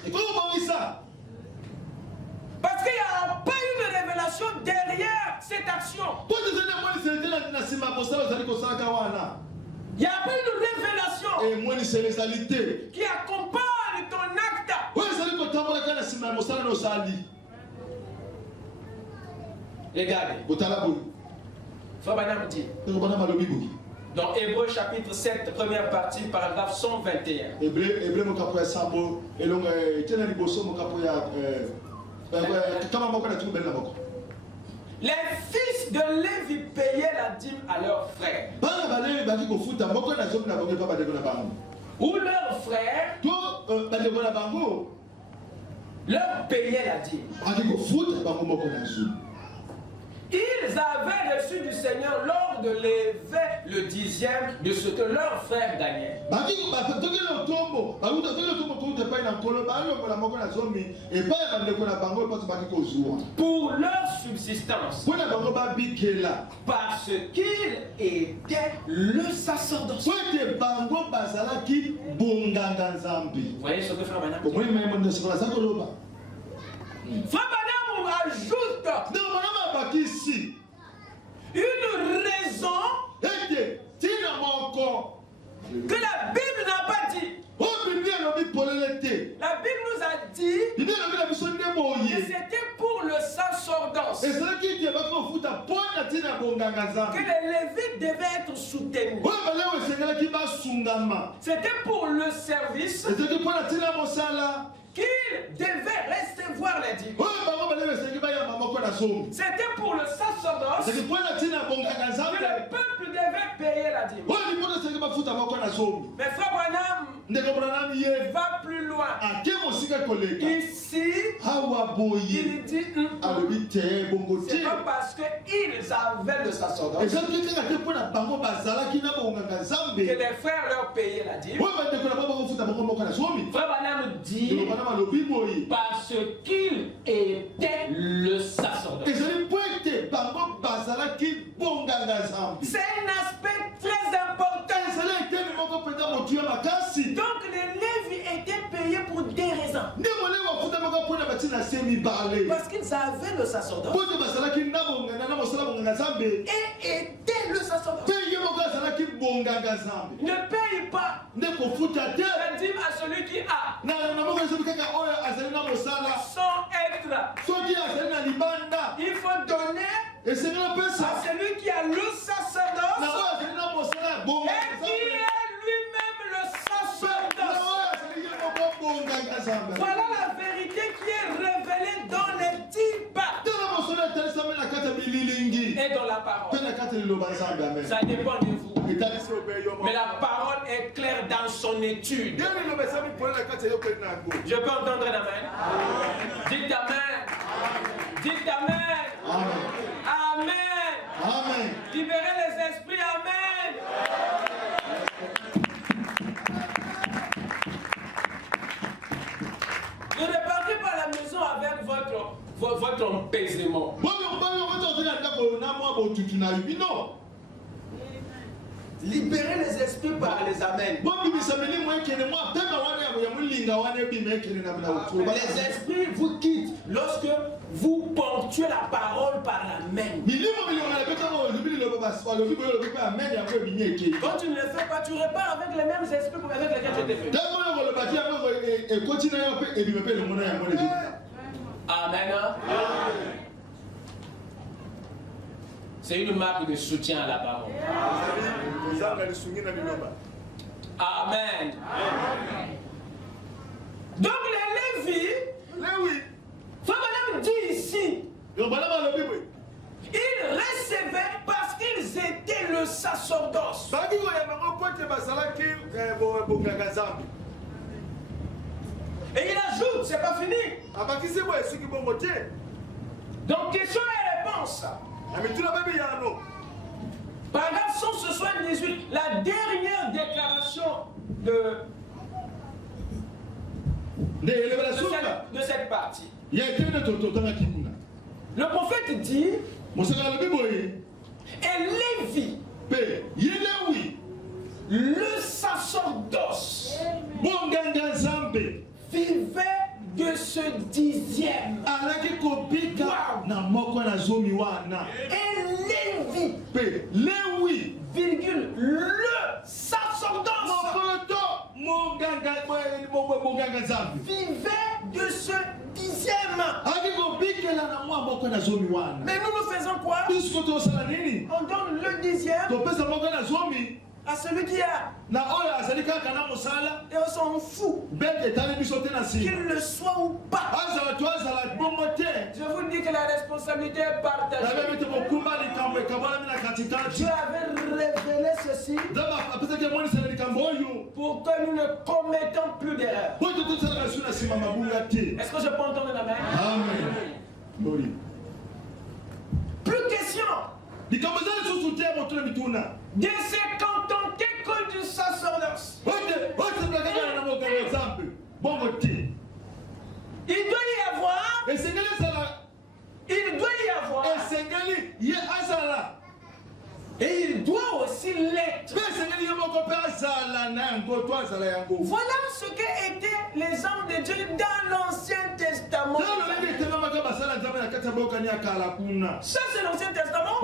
Parce qu'il n'y a pas une révélation derrière cette action. Il n'y a pas une révélation qui accompagne ton acte. Regardez. Dans Hébreux chapitre 7, première partie, paragraphe 121. Les fils de Lévi payaient la dîme à leurs frères. Ou leurs frères leur payaient la dîme. Ils avaient reçu du Seigneur l'ordre de lever le 10e de ce que leurs frères gagnaient. Pour leur subsistance. Parce qu'ils étaient le sacerdoce. Vous voyez ce que Frère Branham dit? Frère Branham ajoute une raison que la Bible n'a pas dit. La Bible nous a dit que c'était pour le sacerdoce, que les Lévites devaient être soutenus. C'était pour le service qu'ils devaient recevoir les dîmes. C'était pour le sacerdoce que le peuple devait payer la dîme. Mais Frère Branham va plus loin. Ici, il dit c'est pas parce qu'ils avaient le sacerdoce que les frères leur payaient la dîme. Frère Branham dit parce qu'il était le sacerdoce. C'est un aspect très important. Donc les Lévis étaient payés pour des raisons. Parce qu'ils avaient le sacerdoce et étaient le sacerdoce. Ne paye pas la dîme à celui qui a, sans être. Il faut donner à celui qui a le sacerdoce et qui est lui-même le sacerdoce. Voilà la vérité qui est révélée dans les types et dans la parole. Ça dépend de vous. Mais la parole est claire dans son étude. Je peux entendre un amen? Dites amen. Dites amen. Amen. Amen. Libérez les esprits. Amen. Ne repartez pas à la maison avec votre apaisement. Libérez les esprits par les amens. Les esprits vous quittent lorsque vous ponctuez la parole par l'amen. Quand tu ne le fais pas, tu repars avec les mêmes esprits avec lesquels tu étais venu. Amen. C'est une marque de soutien à la parole. Amen. Donc les Lévis, Frère Branham dit ici, ils recevaient parce qu'ils étaient le sacerdoce. Et il ajoute, c'est pas fini. Donc question et réponse. Paragraphe 178, la dernière déclaration de cette partie. Le prophète dit, et Lévi, le sacerdoce, vivait de ce dixième. Et Lévi, virgule, le sacerdoce, vivait de ce dixième. Mais nous faisons quoi? On donne le dixième à celui qui a. Et on s'en fout qu'il le soit ou pas. Je vous dis que la responsabilité est partagée. Dieu avait révélé ceci pour que nous ne commettons plus d'erreurs. Est-ce que je peux entendre la main? Amen. Plus question de se contenter que du sacerdoce. Il doit y avoir. Et il doit aussi l'être. Voilà ce qu'étaient les hommes de Dieu dans l'Ancien Testament. Ça c'est l'Ancien Testament.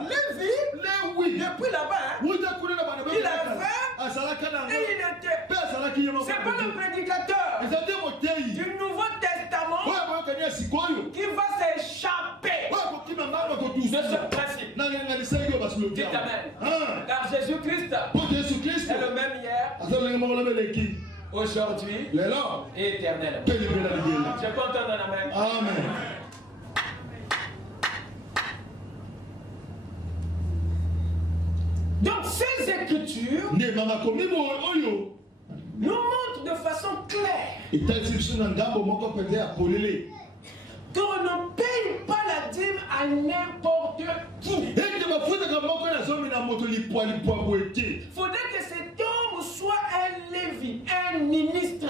Lévi, depuis là-bas, il avait et il était. C'est pas le prédicateur du Nouveau Testament qui va s'échapper de ce principe. Dites amen. Car Jésus-Christ est le même hier, aujourd'hui et éternellement. Je peux entendre un amen. Amen. Donc ces écritures nous montrent de façon claire qu'on ne paye pas la dîme à n'importe qui. Il faudrait que cet homme soit un Lévi, un ministre.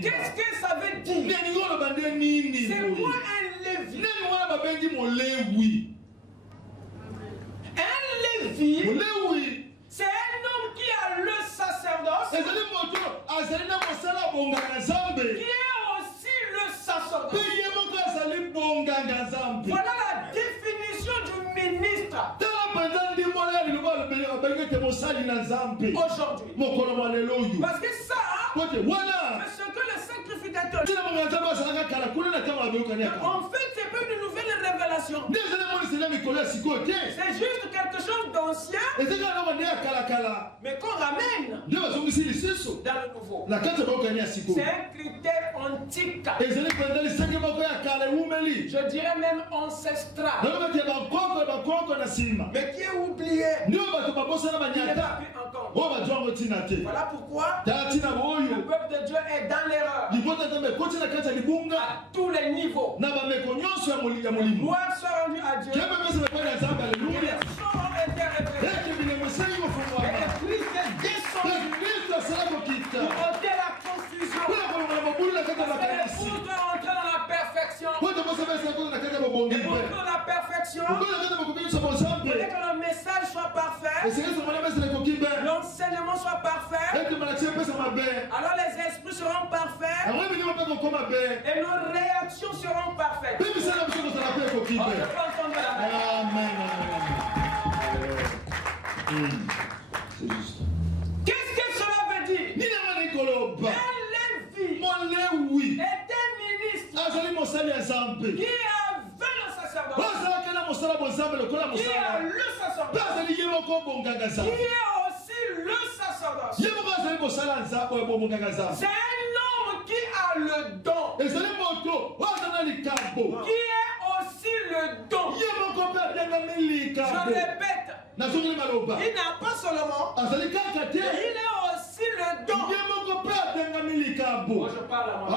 Qu'est-ce que ça veut dire? C'est quoi un Lévi? Un Lévi, c'est un homme qui a le sacerdoce, qui est aussi le sacerdoce. Voilà la définition du ministre aujourd'hui. Parce que ça, c'est ce que le sacrificateur. En fait, c'est pas une nouvelle révélation. C'est juste quelque chose d'ancien, mais qu'on ramène dans le nouveau. C'est un critère antique. Je dirais même ancestral. Mais qui est oublié. Voilà pourquoi le peuple de Dieu est dans l'erreur à tous les niveaux. Gloire soit rendue à Dieu. Les sons ont été révélés. Et Christ est descendu pour ôter la confusion. Parce que l'épouse doit rentrer dans la perfection. Et pour que la perfection, pour que le message soit parfait, l'enseignement soit parfait, alors les esprits seront parfaits et nos réactions seront parfaites. Oh, je peux entendre la main. Qu'est-ce que cela veut dire? Un Lévi est un ministre qui avait le sacerdoce, qui a le sacerdoce, qui est aussi le sacerdoce. C'est un homme qui a le don, qui est aussi le don. Je répète, il n'a pas seulement, il est aussi le don. Moi je parle à moi.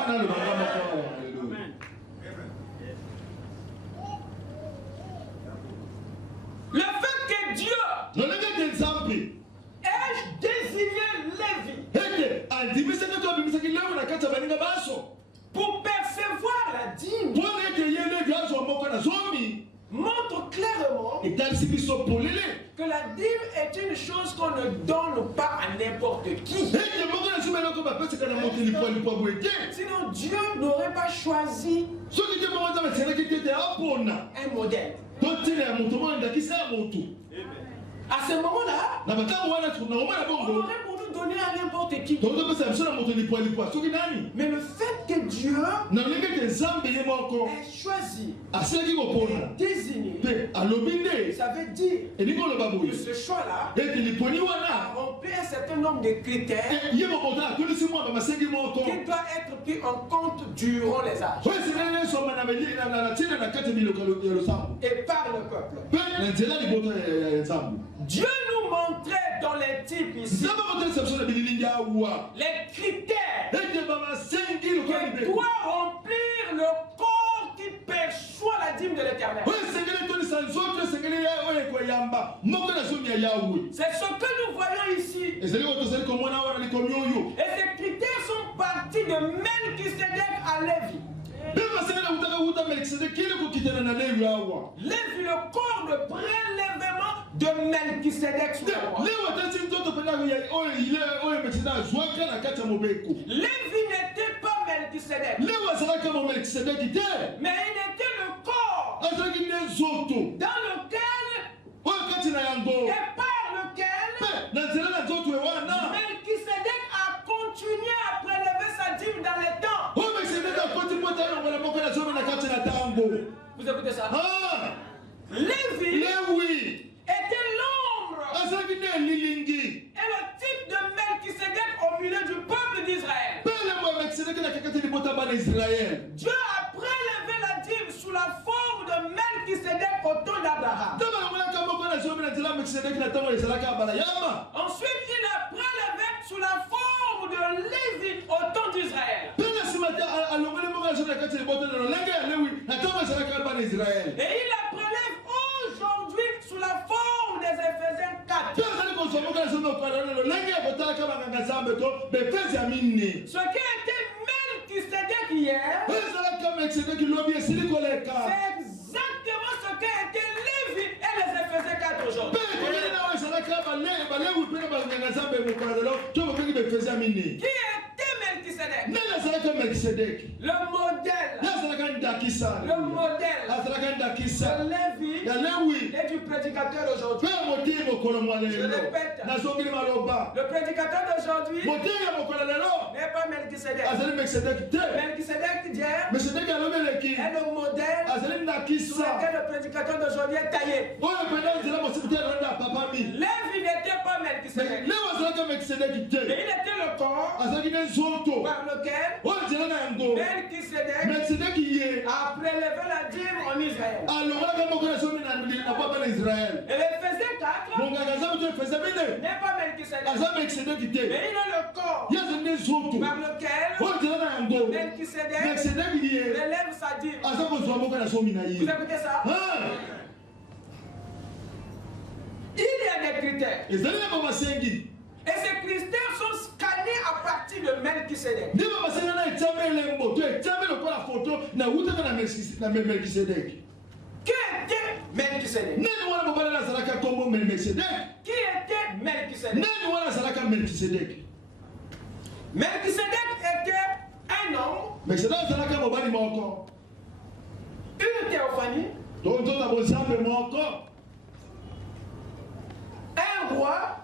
Le fait que Dieu ait désigné que la dîme est une chose qu'on ne donne pas à n'importe qui. Sinon Dieu n'aurait pas choisi un modèle. À ce moment-là, on aurait pour nous donner à n'importe qui. Mais le fait que Dieu ait choisi et désigné, ça veut dire que ce choix-là a rempli un certain nombre de critères qui doivent être pris en compte durant les âges et par le peuple. Dieu nous montrait dans les types ici les critères que doit remplir le corps qui perçoit la dîme de l'Éternel. C'est ce que nous voyons ici. Et ces critères sont partis de Melchisedec à Lévi. Lévi, le corps de prélèvement de Melchisedec sur le roi. Lévi n'était pas Melchisedec, mais il était le corps dans lequel et par lequel Melchisedec a continué à prélever sa dîme dans les temps. Vous écoutez ça? Lévi était l'ombre et le type de Melchisedec au milieu du peuple d'Israël. Dieu a prélevé la dîme sous la forme de Melchisedec au temps d'Abraham. Ensuite, il a prélevé sous la forme de Lévi au temps d'Israël. Et il la prélève aujourd'hui sous la forme des Éphésiens 4. Ce qui était Melchisedec hier, c'est exactement ce qui était Lévi et les Éphésiens 4 aujourd'hui. Qui était Melchisedec? Le modèle de Lévi et du prédicateur d'aujourd'hui. Je répète, le prédicateur d'aujourd'hui n'est pas Melchisedec. Melchisedec d'hier est le modèle sur lequel le prédicateur d'aujourd'hui est taillé. Lévi n'était pas Melchisedec, mais il était le corps par lequel Melchisedec a prélevé la dîme en Israël. Et l'Éphésiens 4 n'est pas Melchisedec, mais il est le corps par lequel Melchisedec relève sa dîme. Vous écoutez ça? Il y a des critères. Et ces critères sont scannés à partir de Melchisedec. Qui était Melchisedec? Qui était Melchisedec? Melchisedec était un homme, une théophanie, un roi,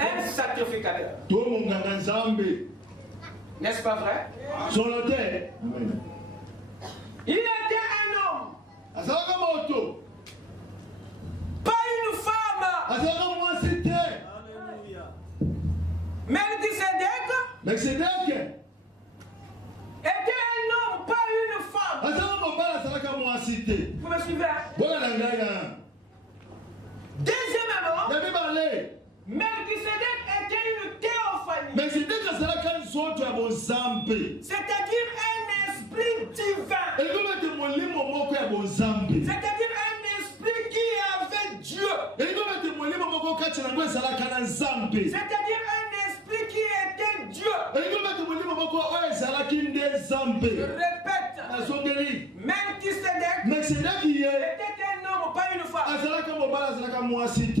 un sacrificateur. N'est-ce pas vrai? Il était un homme, pas une femme. Melchisedec était un homme, pas une femme. Vous me suivez? Deuxièmement, Melchisedec était une théophanie, c'est-à-dire un esprit divin, c'est-à-dire un esprit qui est avec Dieu, c'est-à-dire un esprit qui était Dieu. Je répète, Melchisedec était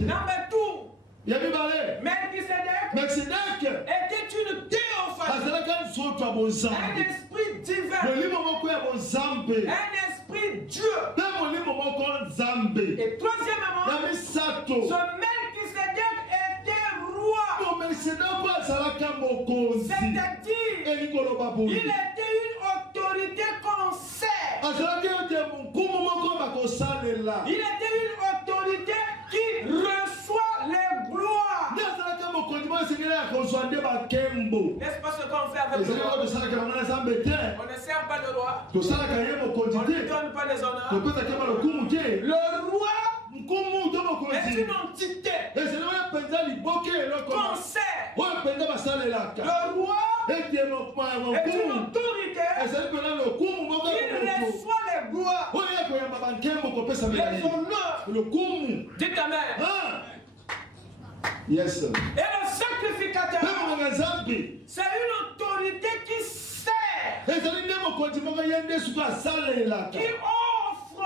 Number 2. Melchisedec était une théophanie. Un esprit divin. Un esprit Dieu. Et troisièmement, ce Melchisedec était roi. C'est-à-dire, il était une autorité concert. Il était une autorité qui reçoit les gloires. N'est-ce pas ce qu'on fait avec le roi? On ne sert pas le roi. On ne lui donne pas les honneurs. Le roi est une entité. Concert. Le roi est une autorité qui reçoit les gloires, les honneurs. Dites amen. Yes. Et le sacrificateur, c'est une autorité qui sert, qui offre.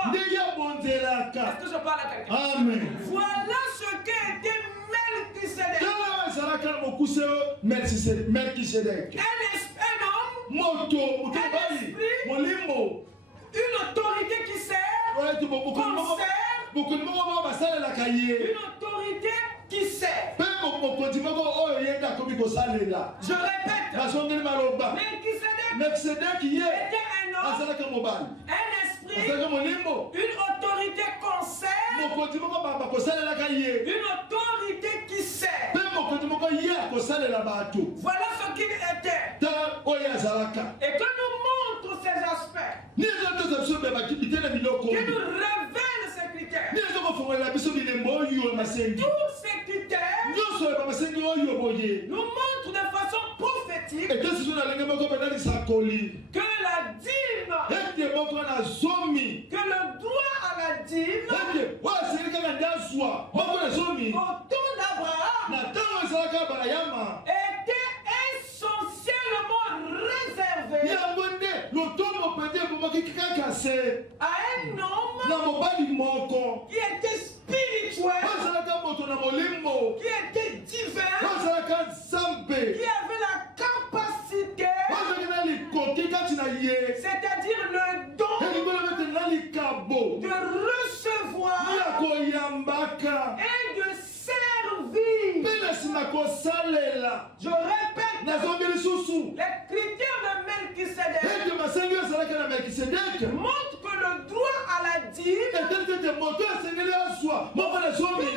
Est-ce que je parle à quelqu'un? Amen. Voilà ce qu'était Melchisedec. Un homme, un esprit, une autorité qui sert, une autorité qui sert. Je répète, Melchisedec était un homme, un esprit, une autorité concert, une autorité qui sert. Voilà ce qu'il était. Et que nous montre ces aspects, qui nous révèle ces critères. Tous ces critères nous montrent de façon prophétique que la dîme, que le droit à la dîme, au temps d'Abraham, était essentiellement réservé à un homme qui était spirituel, qui était divin, qui avait la capacité, c'est-à-dire le don de recevoir et de servir. Je répète, les critères de Melchisedec montrent que le droit à la dîme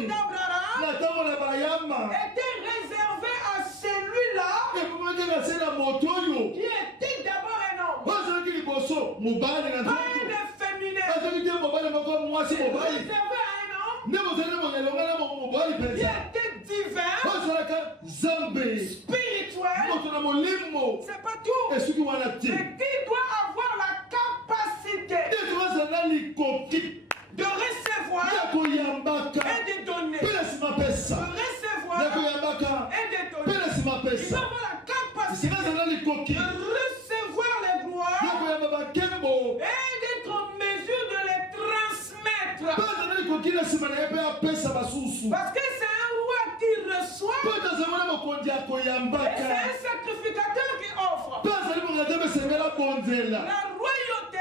d'Abraham était réservé à celui-là qui était d'abord un homme, pas un efféminé, réservé à un homme qui était divin, spirituel. C'est pas tout, mais qui doit avoir la capacité de recevoir et de donner. De recevoir et de donner. Il doit avoir la capacité de recevoir les gloires et d'être en mesure de les transmettre. Parce que c'est un roi qui reçoit et c'est un sacrificateur qui offre. La royauté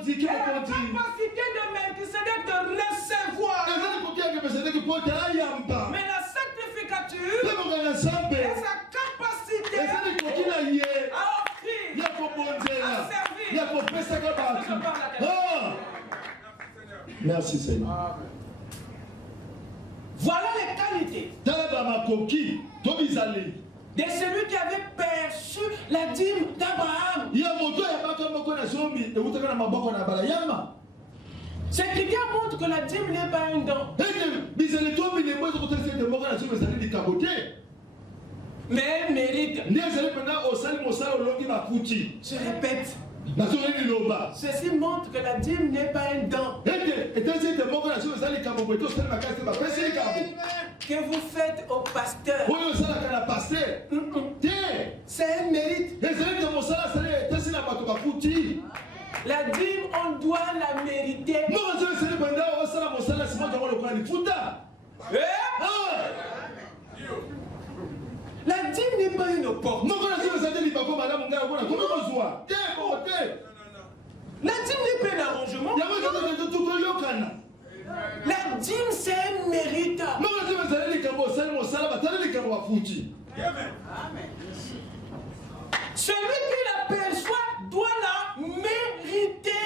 et la capacité de Melchisedec de recevoir. Mais la sacrificature et sa capacité à offrir, à servir. Merci Seigneur. Voilà les qualités de celui qui avait perçu la dîme d'Abraham. Ces critères montrent que la dîme n'est pas un don, mais un mérite. Je répète, ceci montre que la dîme n'est pas un don que vous faites au pasteur. C'est un mérite. La dîme, on doit la mériter. La dîme n'est pas une opportunité. La dîme n'est pas un arrangement. La dîme, c'est un mérite. Celui qui l'aperçoit doit la mériter.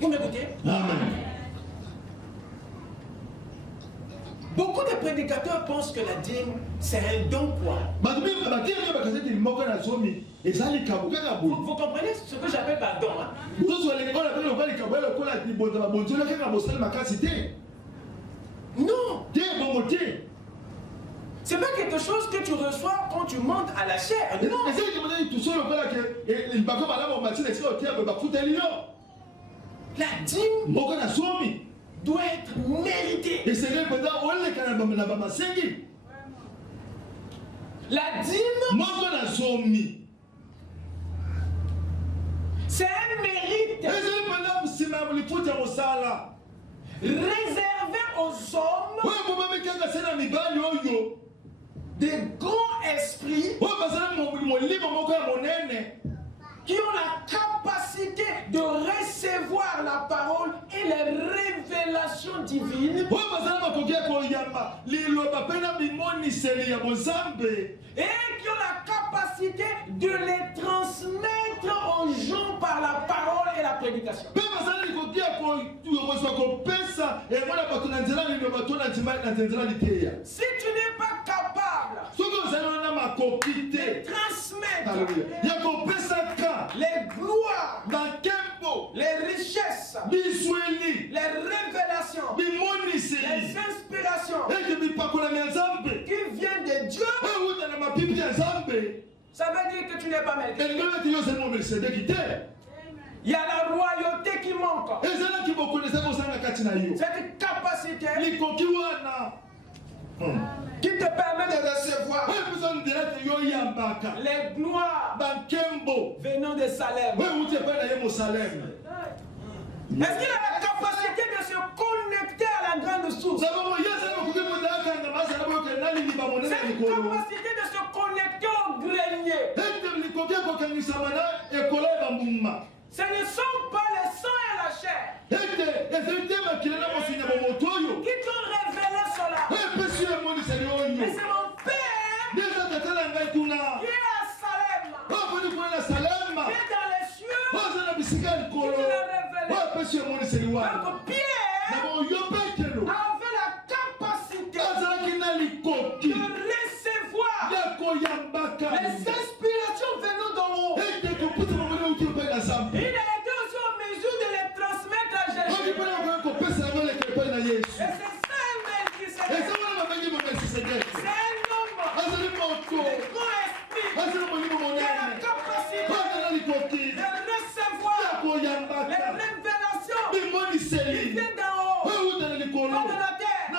Vous m'écoutez? Amen. Beaucoup de prédicateurs pensent que la dîme, c'est un don quoi. Vous comprenez ce que j'appelle par don, hein? Non. C'est pas quelque chose que tu reçois quand tu montes à la chair. Non. La dîme doit être méritée. La dîme, c'est un mérite réservé aux hommes des grands esprits qui ont la capacité de recevoir la parole et les révélations divines et qui ont la capacité de les transmettre aux gens par la parole et la prédication. Si tu n'es pas capable de transmettre les gloires, les richesses, les révélations, les inspirations qui viennent de Dieu, ça veut dire que tu n'es pas Melchisedec. Il y a la royauté qui manque. Cette capacité qui te permet de recevoir les gloires venant de Salem. Est-ce qu'il a la capacité de se connecter à la grande source? Cette capacité de se connecter au grenier. Ce ne sont pas le sang et la chair qui t'ont révélé cela. Mais c'est mon Père qui est à Salem, qui est dans les cieux, qui te l'a révélé. Donc Pierre avait la capacité de recevoir les inspirations venant d'en haut. Il a été aussi en mesure de les transmettre à Jésus. Et c'est ça Melchisedec. C'est un homme de grand esprit qui a la capacité de recevoir les révélations qui viennent d'en haut, pas de la terre, qui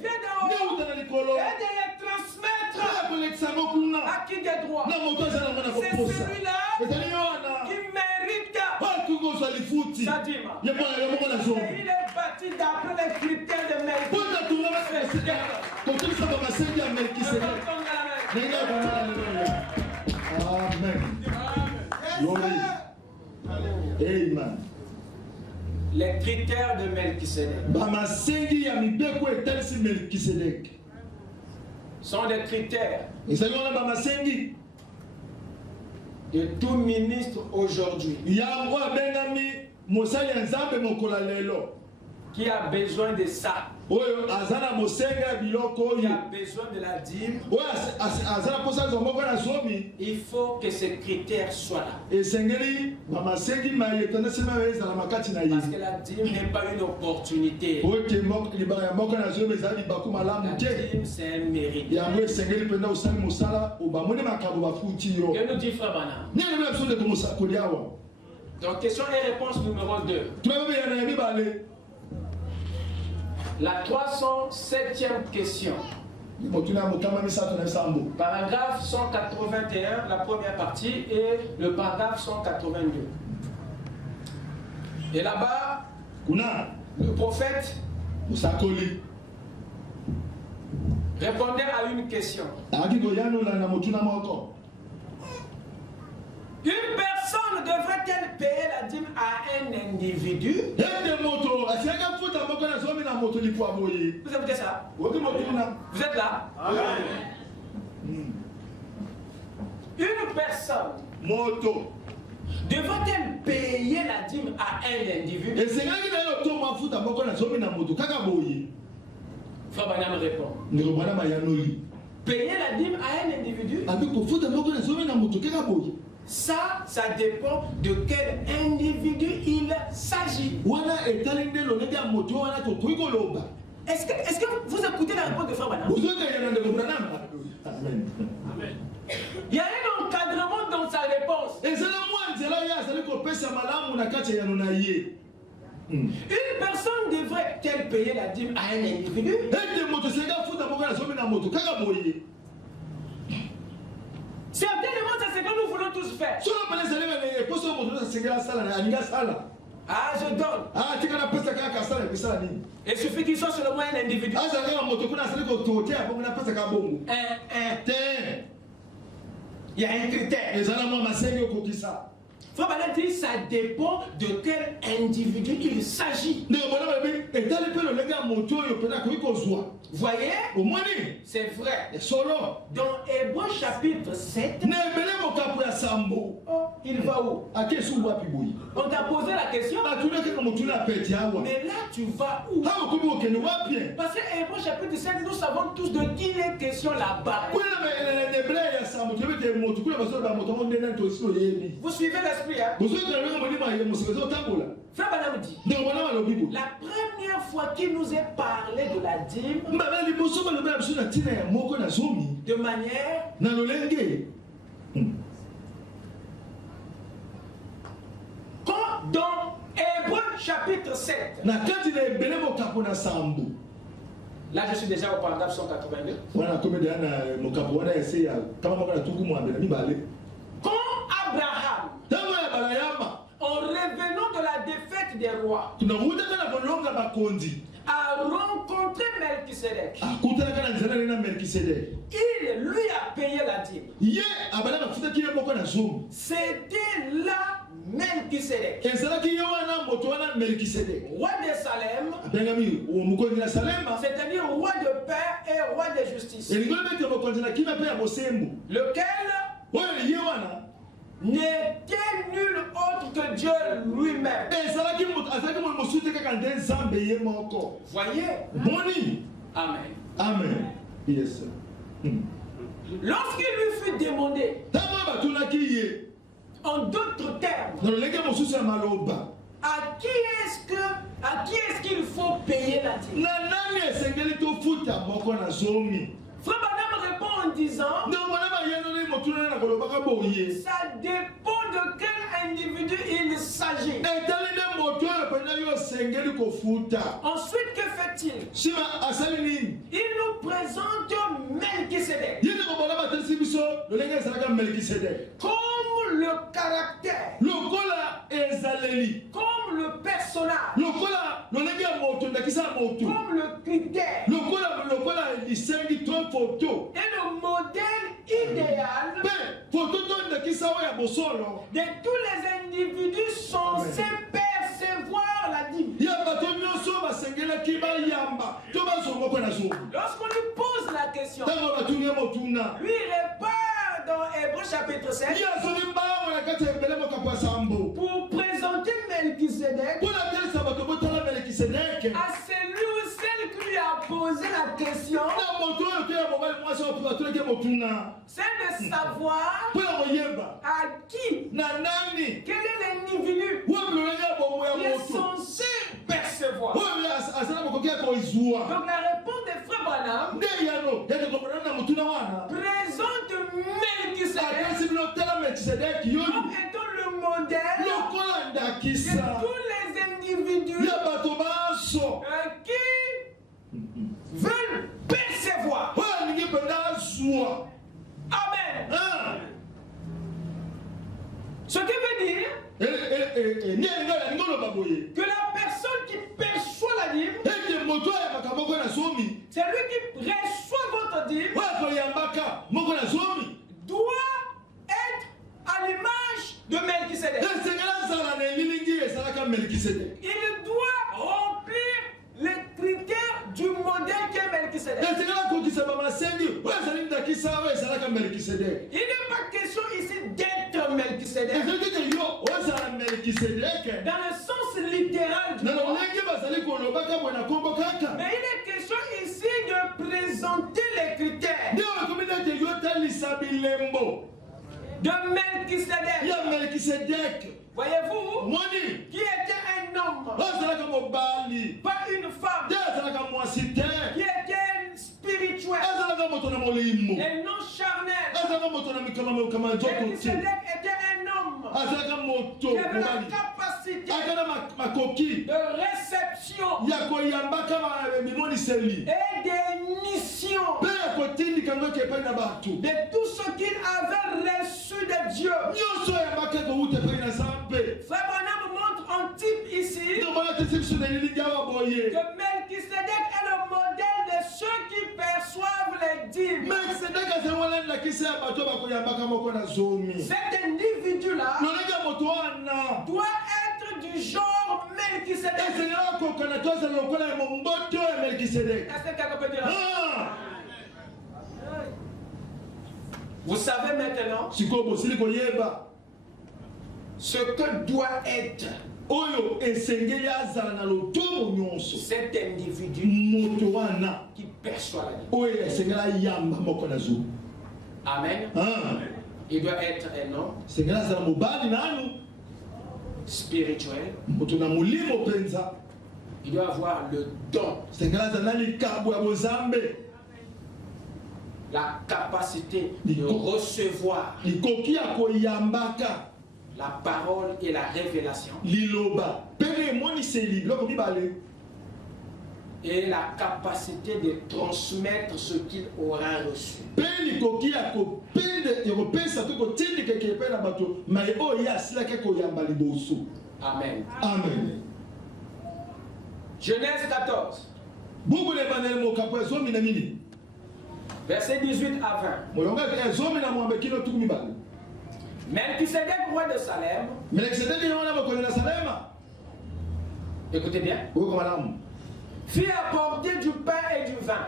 viennent d'en haut, et de les transmettre à qui des droits. C'est celui-là qui mérite sa dîme. Et il est bâti d'après les critères de Amen. Amen. Les critères de Melchisedec sont des critères de tout ministre aujourd'hui qui a besoin de ça, qui a besoin de la dîme. Il faut que ces critères soient là. Parce que la dîme n'est pas une opportunité. La dîme, c'est un mérite. Que nous dit Frère Bana? Donc, question et réponse numéro 2. La 307e question. Paragraphe 181, la première partie, et le paragraphe 182. Et là-bas, le prophète répondait à une question. Une personne devrait-elle payer la dîme à un individu? Vous écoutez ça? Vous êtes là? Une personne devrait-elle payer la dîme à un individu? Frère Banam répond. Payer la dîme à un individu? Ça dépend de quel individu il s'agit. Est-ce que vous écoutez la réponse de Frère Banam? Il y a un encadrement dans sa réponse. Une personne devrait-elle payer la dîme à un individu? Certainement, c'est ce que nous voulons tous faire. Ah, je donne. Il suffit qu'il soit seulement un individu. Il y a un critère. Frère Banam dit ça dépend de quel individu il s'agit. Voyez? C'est vrai. Dans Hébreux chapitre 7, il va où? On t'a posé la question. Mais là, tu vas où? Parce que Hébreux chapitre 7, nous savons tous de qui il est question là-bas. Vous suivez l'esprit, hein? Frère Banam dit, la première fois qu'il nous est parlé de la dîme, de manière quand dans Hébreux chapitre 7, là je suis déjà au paragraphe 182. Quand Abraham, en revenant de la défaite des rois, a rencontré Melchisedec, il lui a payé la dîme. C'était là Melchisedec, roi de Salem, c'est-à-dire roi de paix et roi de justice, lequel n'était nul autre que Dieu lui-même. Voyez? Amen. Amen. Yes. Lorsqu'il lui fut demandé, en d'autres termes, à qui est-ce qu'il faut payer la dîme? Frère Banam répond en disant, ça dépend de quel individu il s'agit. Ensuite, que fait-il? Il nous présente Melchisedec comme le caractère, comme le personnage, comme le critère et le modèle idéal de tous les individus censés percevoir la dîme. Lorsqu'on lui pose la question, lui répond dans Hébreux chapitre 7 pour présenter Melchisedec à celui ou celle qui lui a posé la question. C'est de savoir à qui, quel est l'individu qui est censé percevoir. Donc la réponse de Frère Branham présente Melchisedec comme étant le modèle de tous les individus qui veulent percevoir. Amen. Ce qui veut dire que la personne qui perçoit la dîme, c'est lui qui reçoit votre dîme, doit être à l'image de Melchisédek. Il doit remplir les critères du modèle qu'est Melchisédek. Il n'est pas question ici d'être Melchisédek dans le sens littéral du mot. Mais il est question ici de présenter les critères de Melchisédek. Voyez-vous, qui était un homme, pas une femme, qui était spirituel et non charnel. Melchisédek était un homme qui avait la capacité de réception et des missions de tout ce qu'il avait reçu de Dieu. Frère Branham montre en type ici que Melchisédek est le modèle de ceux qui perçoivent les dîmes. Cet individu-là doit être du genre Melchisédek. Est-ce que quelqu'un peut dire ça? Vous savez maintenant ce que doit être cet individu qui perçoit la vie. Amen. Il doit être un homme spirituel. Il doit avoir le don, la capacité de recevoir la parole et la révélation. Et la capacité de transmettre ce qu'il aura reçu. Amen. Amen. Genèse 14. Verset 18 à 20. Melchisédek, roi de Salem. Écoutez bien. Fit apporter du pain et du vin.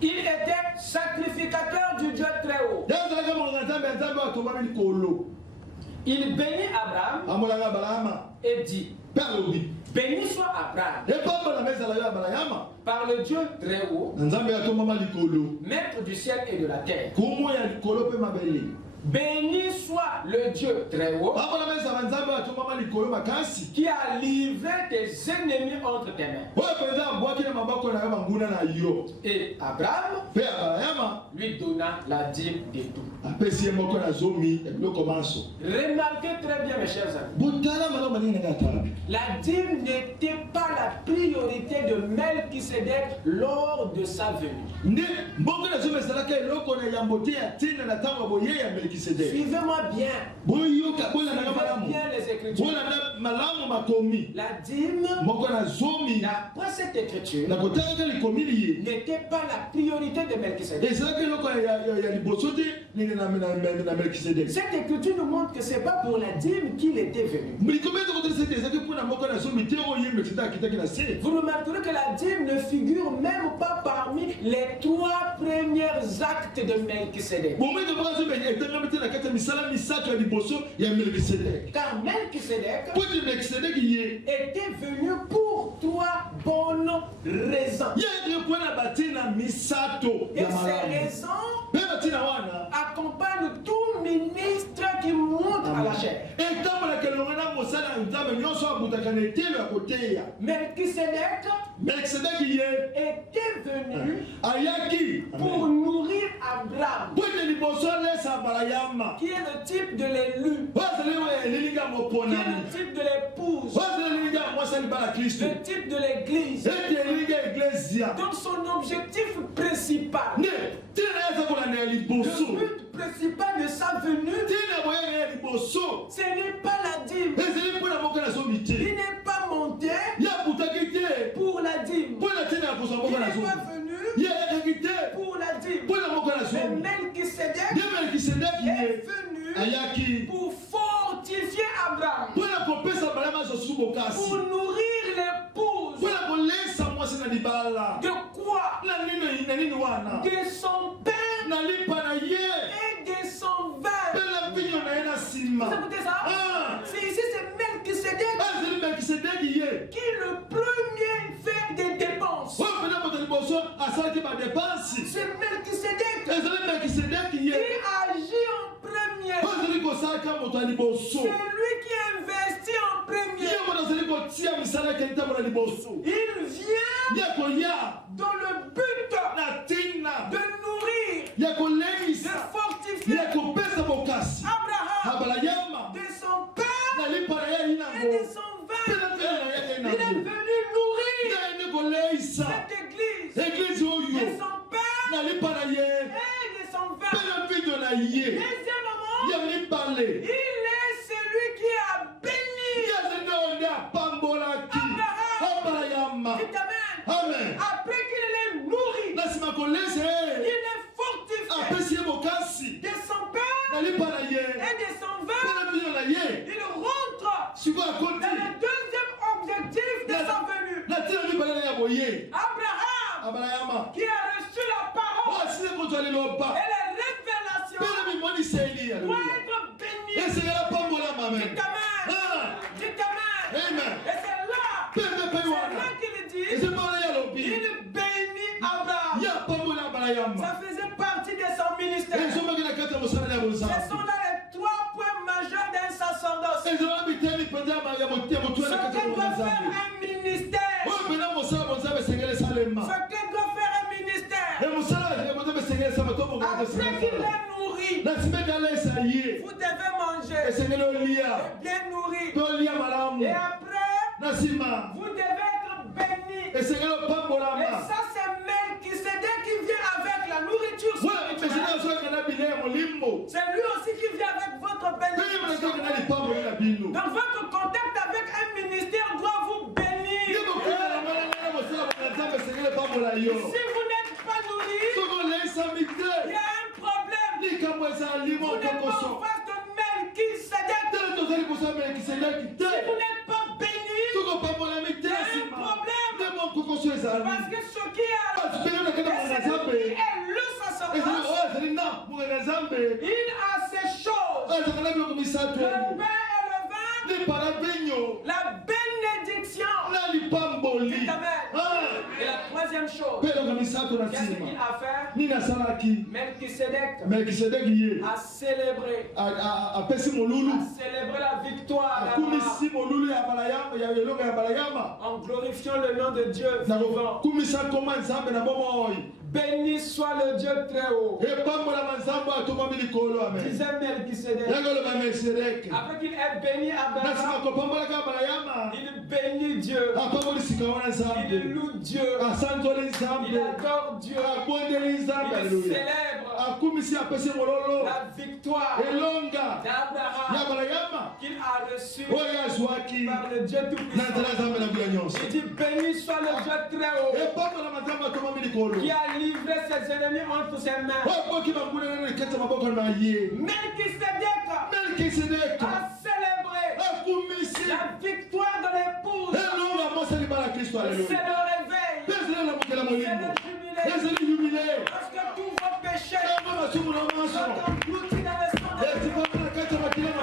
Il était sacrificateur du Dieu très haut. Il bénit Abraham et dit: béni soit Abraham par le Dieu très haut, maître du ciel et de la terre. Béni soit le Dieu très haut qui a livré tes ennemis entre tes mains. Et Abraham lui donna la dîme de tout. Remarquez très bien, mes chers amis, la dîme n'était pas la priorité de Melchisédek lors de sa venue. Suivez-moi bien. Suivez bien les Écritures. La dîme, d'après cette écriture, n'était pas la priorité de Melchisédek. Cette écriture nous montre que ce n'est pas pour la dîme qu'il était venu. Vous remarquerez que la dîme ne figure même pas parmi les 3 premiers actes de Melchisédek. Car Melchisédek était venu pour 3 bonnes raisons. Et ces raisons accompagnent tout ministre qui monte à la chair. Melchisédek était venu pour nourrir Abraham, qui est le type de l'élu, qui est le type de l'épouse, le type de l'église. Donc son objectif principal, le but principal de sa venue Ce n'est pas la dîme. Il n'est pas monté pour la dîme. Il n'est pas venu pour la dîme. Mais Melchisedec est venu pour fortifier Abraham, pour nourrir l'épouse. De quoi? De son pain et de son vin. Vous écoutez ça? Ici c'est Melchisedec qui le premier fait des dépenses. C'est Melchisedec qui agit en premier. C'est lui qui investit en premier. Il vient dans le but de nourrir, de fortifier Abraham de son pain et de son vin. Il est venu nourrir cette église de son pain et de son vin. Deuxièmement, il est celui qui a béni Abraham. Amen. Après qu'il l'ait nourri, il est fortifié de son pain et de son vin. Il rentre dans le deuxième objectif de sa venue. Abraham, qui a reçu la parole et les révélations, doit être béni. Dites amen. Dites amen. Et c'est là qu'il dit, il bénit Abraham. Ça faisait partie de son ministère. Ce sont là les 3 points majeurs d'un sacerdoce. Ce que doit faire un ministère. Ce que doit faire un ministère. Après qu'il l'a nourri, vous devez manger et bien nourri. Et après, vous devez être béni. Et ça, c'est Melchisedec qui vient avec la nourriture. C'est lui aussi qui vient avec votre bénédiction. Donc votre contact avec un ministère doit vous bénir. Si vous n'êtes pas nourri, il y a un problème. Vous n'êtes pas en face de Melchisedec. Si vous n'êtes pas béni, il y a un problème. Parce que ce qui est le sacerdoce, il a ces choses. Le pain et le vin, la bénédiction. Et la troisième chose, qu'est-ce qu'il a fait? Melchisedec a célébré la victoire en glorifiant le nom de Dieu vivant. Béni soit le Dieu très haut. Disait Melchisedec. Après qu'il ait béni Abraham, il bénit Dieu. Il loue Dieu. Il adore Dieu. Il célèbre la victoire d'Abraham qu'il a reçue par le Dieu Tout-Puissant. Il dit béni soit le Dieu très haut qui a livré ses ennemis entre ses mains. Melchisedec a célébré la victoire de l'épouse. C'est le réveil. C'est le jubilé. Parce que tous vos péchés sont engloutis dans le sang de Dieu.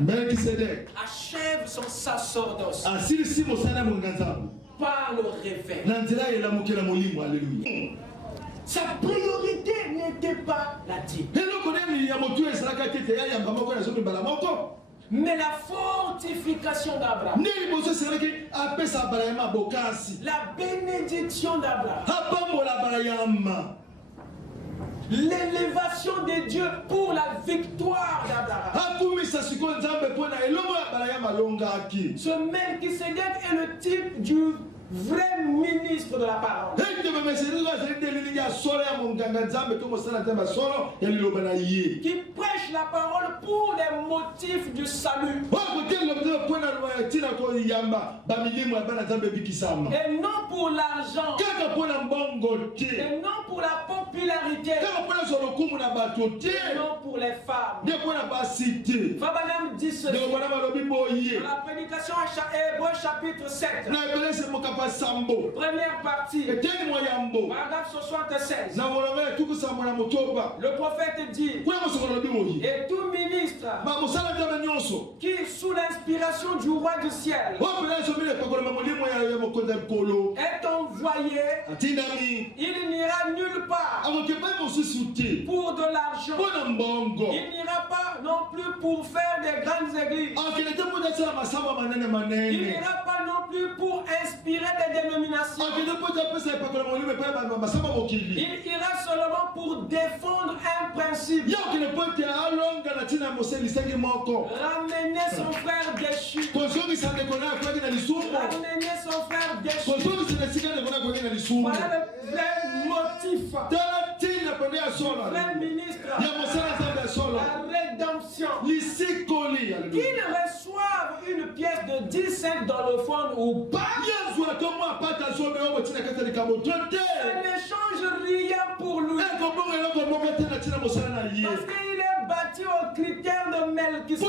Melchisedec achève son sacerdoce par le réveil. Sa priorité n'était pas la dîme, mais la fortification d'Abraham, la bénédiction d'Abraham. l'élévation de Dieu pour la victoire d'Abraham. Ce Melchisédek est le type du vrai ministre de la parole. Qui prêche la parole pour les motifs du salut. Et non pour l'argent. Et non pour la popularité. Et non pour les femmes. Fabanam dit ceci. Dans la prédication à Hébreux chapitre 7. Première partie, paragraphe 76. Le prophète dit, et tout ministre qui, sous l'inspiration du roi du ciel, est envoyé, il n'ira nulle part pour de l'argent. Il n'ira pas non plus pour faire des grandes églises. Il n'ira pas non plus pour inspirer des dénominations. Il ira seulement pour défendre un principe. Ramener son frère déchu. Ramener son frère déchu. Voilà le vrai motif. Le ministre. La rédemption. Qu'ils reçoivent une pièce de 10 cents dans le fond ou pas. Ça ne change rien pour lui. Parce qu'il est bâti aux critères de Melchisédek.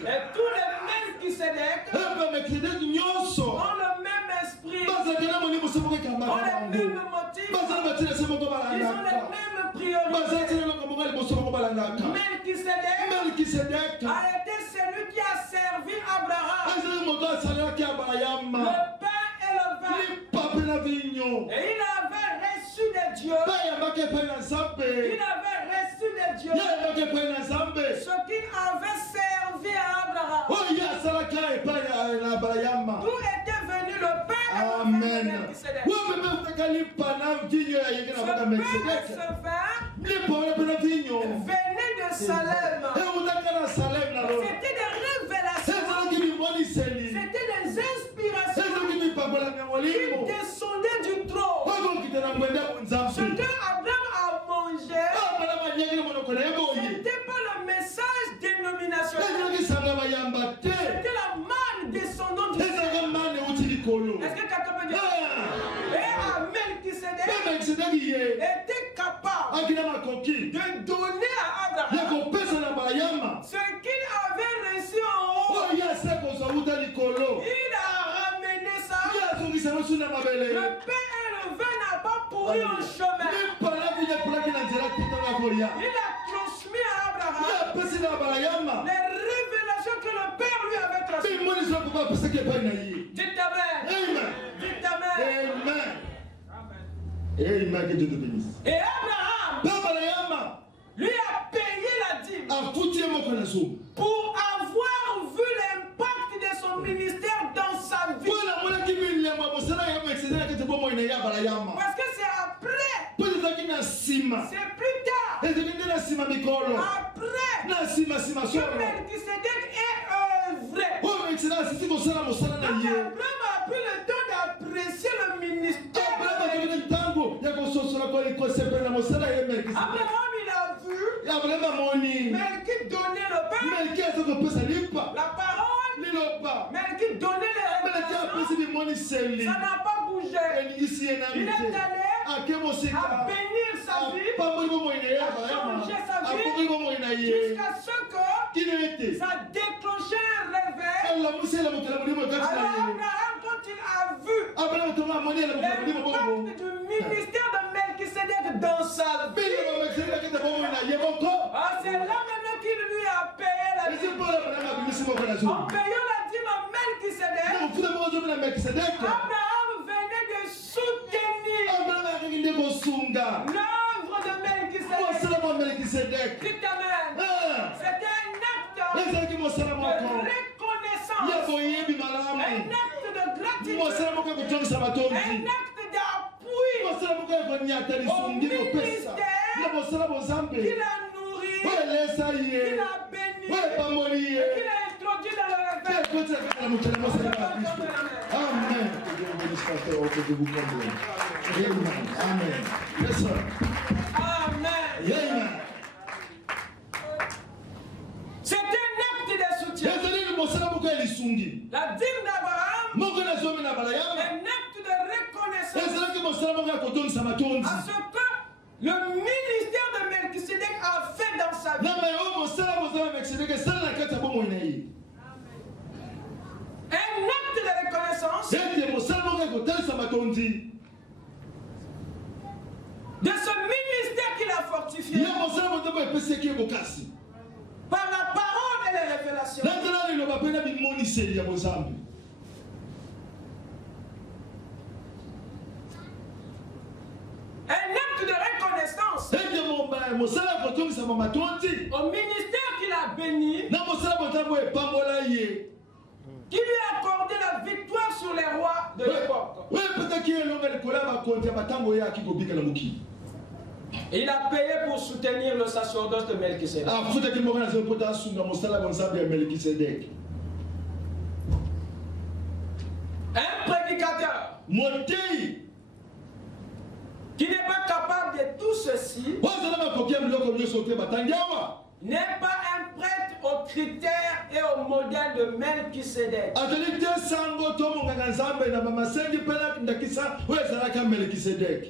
Et tous les Melchisédek ont le même esprit, ont les mêmes motifs, ils ont les mêmes priorités. Melchisédek a été celui qui a servi Abraham. Le pain et le vin. Et il avait reçu de Dieu. Il avait reçu de Dieu ce qu'il avait servi à Abraham. D'où était venu le pain et le vin de Melchisédek. Ce vin venait de Salem. C'était des révélations. C'était des inspirations qui descendaient du trône. Ce que Abraham a mangé, c'était pas le message dénominationnel. C'était la manne descendant du ciel. Est-ce que quelqu'un peut dire? Et Melchisédek était capable de donner à Abraham ce qu'il avait reçu en haut. Il a ramené ça. Le pain et le vin n'a pas pourri en chemin. Il a transmis à Abraham les révélations que le Père lui avait transmises. Dites Amen. Dites Amen. Amen. Que Dieu te bénisse. Et Abraham lui a payé la dîme pour avoir vu l'impact de son ministère dans sa vie. Parce que c'est après, c'est plus tard, après que Melchisédek est œuvré. Abraham a pris le temps d'apprécier le ministère. Abraham, il a vu Melchi donner le pain, la parole, Melchi donner les révélations. Ça n'a pas bougé. Il est allé à bénir sa vie, à changer sa vie, jusqu'à ce que ça déclenchait un réveil. Alors Abraham, quand il a vu l'impact du ministère de Melchisédek dans sa vie, c'est là maintenant qu'il lui a payé la dîme. En payant la dîme à Melchisédek, Abraham venait de soutenir l'œuvre de Melchisédek. Dites Amen. C'était un acte de reconnaissance, un acte de gratitude, un acte d'appui qu'il a nourri, qu'il a béni, qu'il a introduit dans la vie. Amen. Amen. Yes, sir. Amen. Amen. C'est un acte de soutien. La dîme d'Abraham, un acte de reconnaissance à ce que le ministère de Melchisédek a fait dans sa vie. Un acte de reconnaissance de ce ministère qu'il a fortifié par la parole et les révélations. Un acte de reconnaissance au ministère qu'il a béni, qui lui a accordé la victoire sur les rois de l'époque. Il a payé pour soutenir le sacerdoce de Melchisédek. Un prédicateur qui n'est pas capable de tout ceci n'est pas un prêtre aux critères et aux modèles de Melchisédek.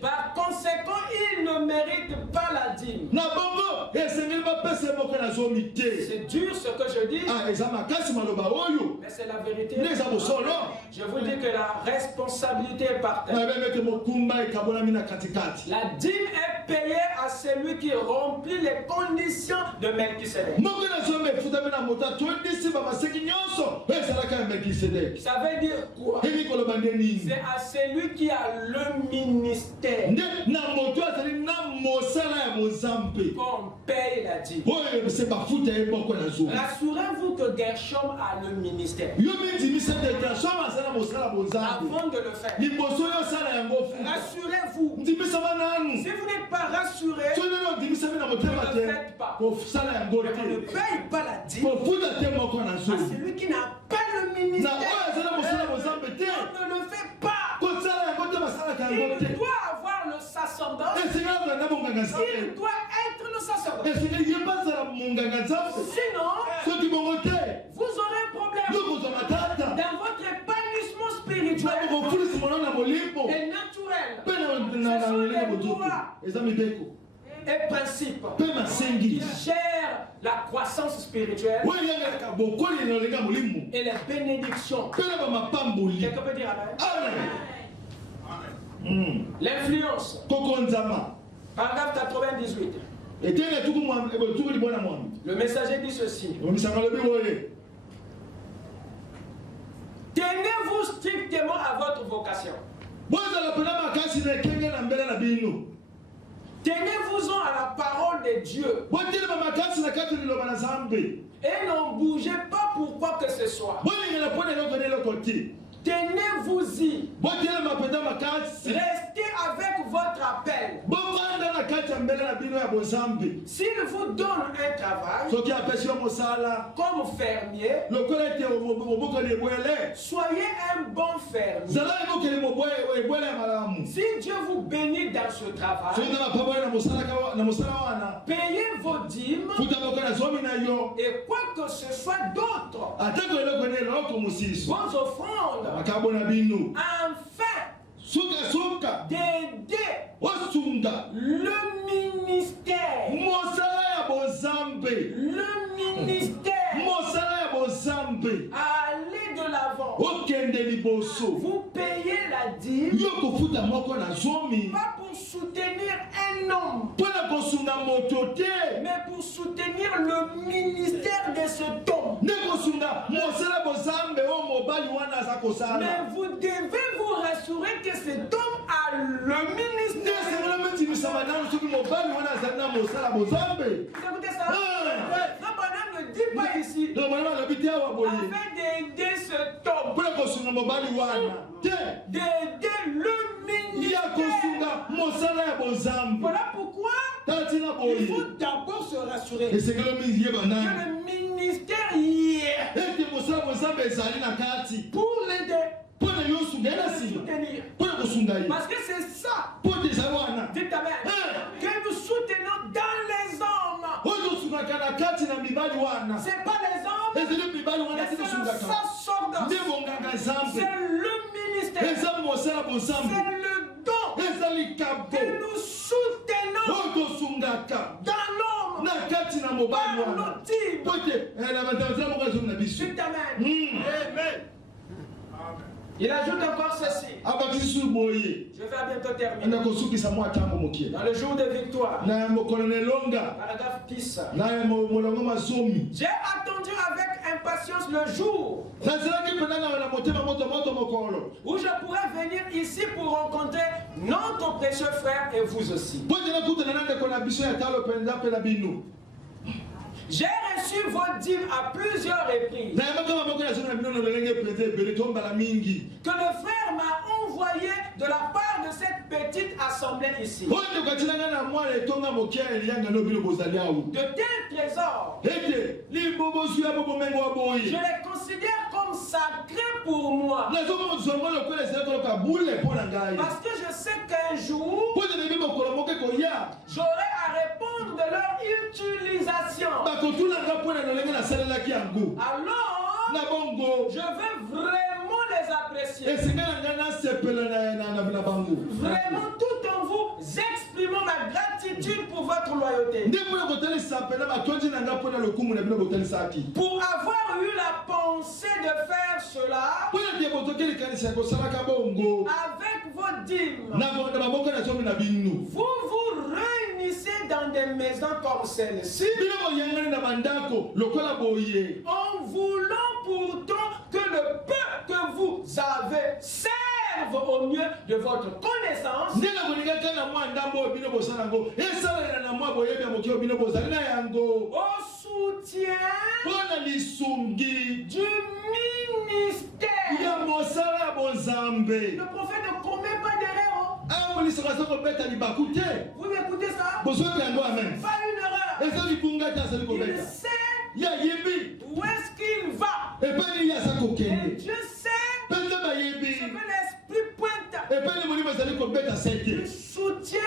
Par conséquent, il ne mérite pas la dîme. C'est dur ce que je dis, mais c'est la vérité. Je vous dis que la responsabilité est partagée. La dîme est payée à celui qui remplit les conditions de Melchisédek. Ça veut dire quoi? C'est à celui qui a le ministère qu'on paye la dîme. Rassurez-vous que Gershom a le ministère. Avant de le faire, rassurez-vous. Si vous n'êtes pas rassuré, ne le faites pas. On ne paye pas la dîme à celui qui n'a pas le ministère. On ne le fait pas. Il doit avoir le sacerdoce. Il doit être le sacerdoce. Sinon, vous aurez un problème dans votre épanouissement spirituel et naturel. Ce sont les lois et principes qui gèrent la croissance spirituelle et les bénédictions. Quelqu'un peut dire amen? L'influence. Paragraphe 98. Le messager dit ceci. Tenez-vous strictement à votre vocation. Tenez-vous-en à la parole de Dieu. Et n'en bougez pas pour quoi que ce soit. Tenez-vous-y. Restez avec votre appel. S'il vous donne un travail comme fermier, soyez un bon fermier. Si Dieu vous bénit dans ce travail, payez vos dîmes et quoi que ce soit d'autre, vos offrandes, enfin d'aider le ministère. À aller de l'avant. Vous payez la dîme pas pour soutenir un homme, mais pour soutenir le ministère de cet homme. Mais vous devez vous rassurer que cet homme a le ministère. Écoutez ça. Ne dit pas ici afin d'aider cet homme, d'aider le ministère. Voilà pourquoi il faut d'abord se rassurer que le ministère y est pour l'aider, pour le soutenir. Parce que c'est ça, dites amen, que nous soutenons dans les hommes. C'est pas les hommes, mais c'est le sacerdoce, c'est le ministère, c'est le don que nous soutenons dans l'homme, par nos dîmes. Dites amen. Il ajoute encore ceci. Je vais bientôt terminer. Dans le jour de victoire, paragraphe 10. J'ai attendu avec impatience le jour où je pourrais venir ici pour rencontrer notre précieux frère et vous aussi. J'ai reçu vos dîmes à plusieurs reprises. Que le frère m'a envoyé de la part de cette petite assemblée ici. De tels trésors, je les considère comme sacrés pour moi. Parce que je sais qu'un jour, j'aurai à répondre de leur utilisation. Alors, je veux vraiment les apprécier. Vraiment tout en vous exprimant ma gratitude pour votre loyauté. Pour avoir eu la pensée de faire cela avec vos dîmes. Vous vous réunissez dans des maisons comme celle-ci en voulant pourtant que le peu que vous avez serve au mieux de votre connaissance, au soutien du ministère. Le prophète ne commet pas d'erreur. Vous écoutez ça? Pas une erreur. Il sait où est-ce qu'il va. Et Dieu sait ce que l'esprit pointe. Le soutien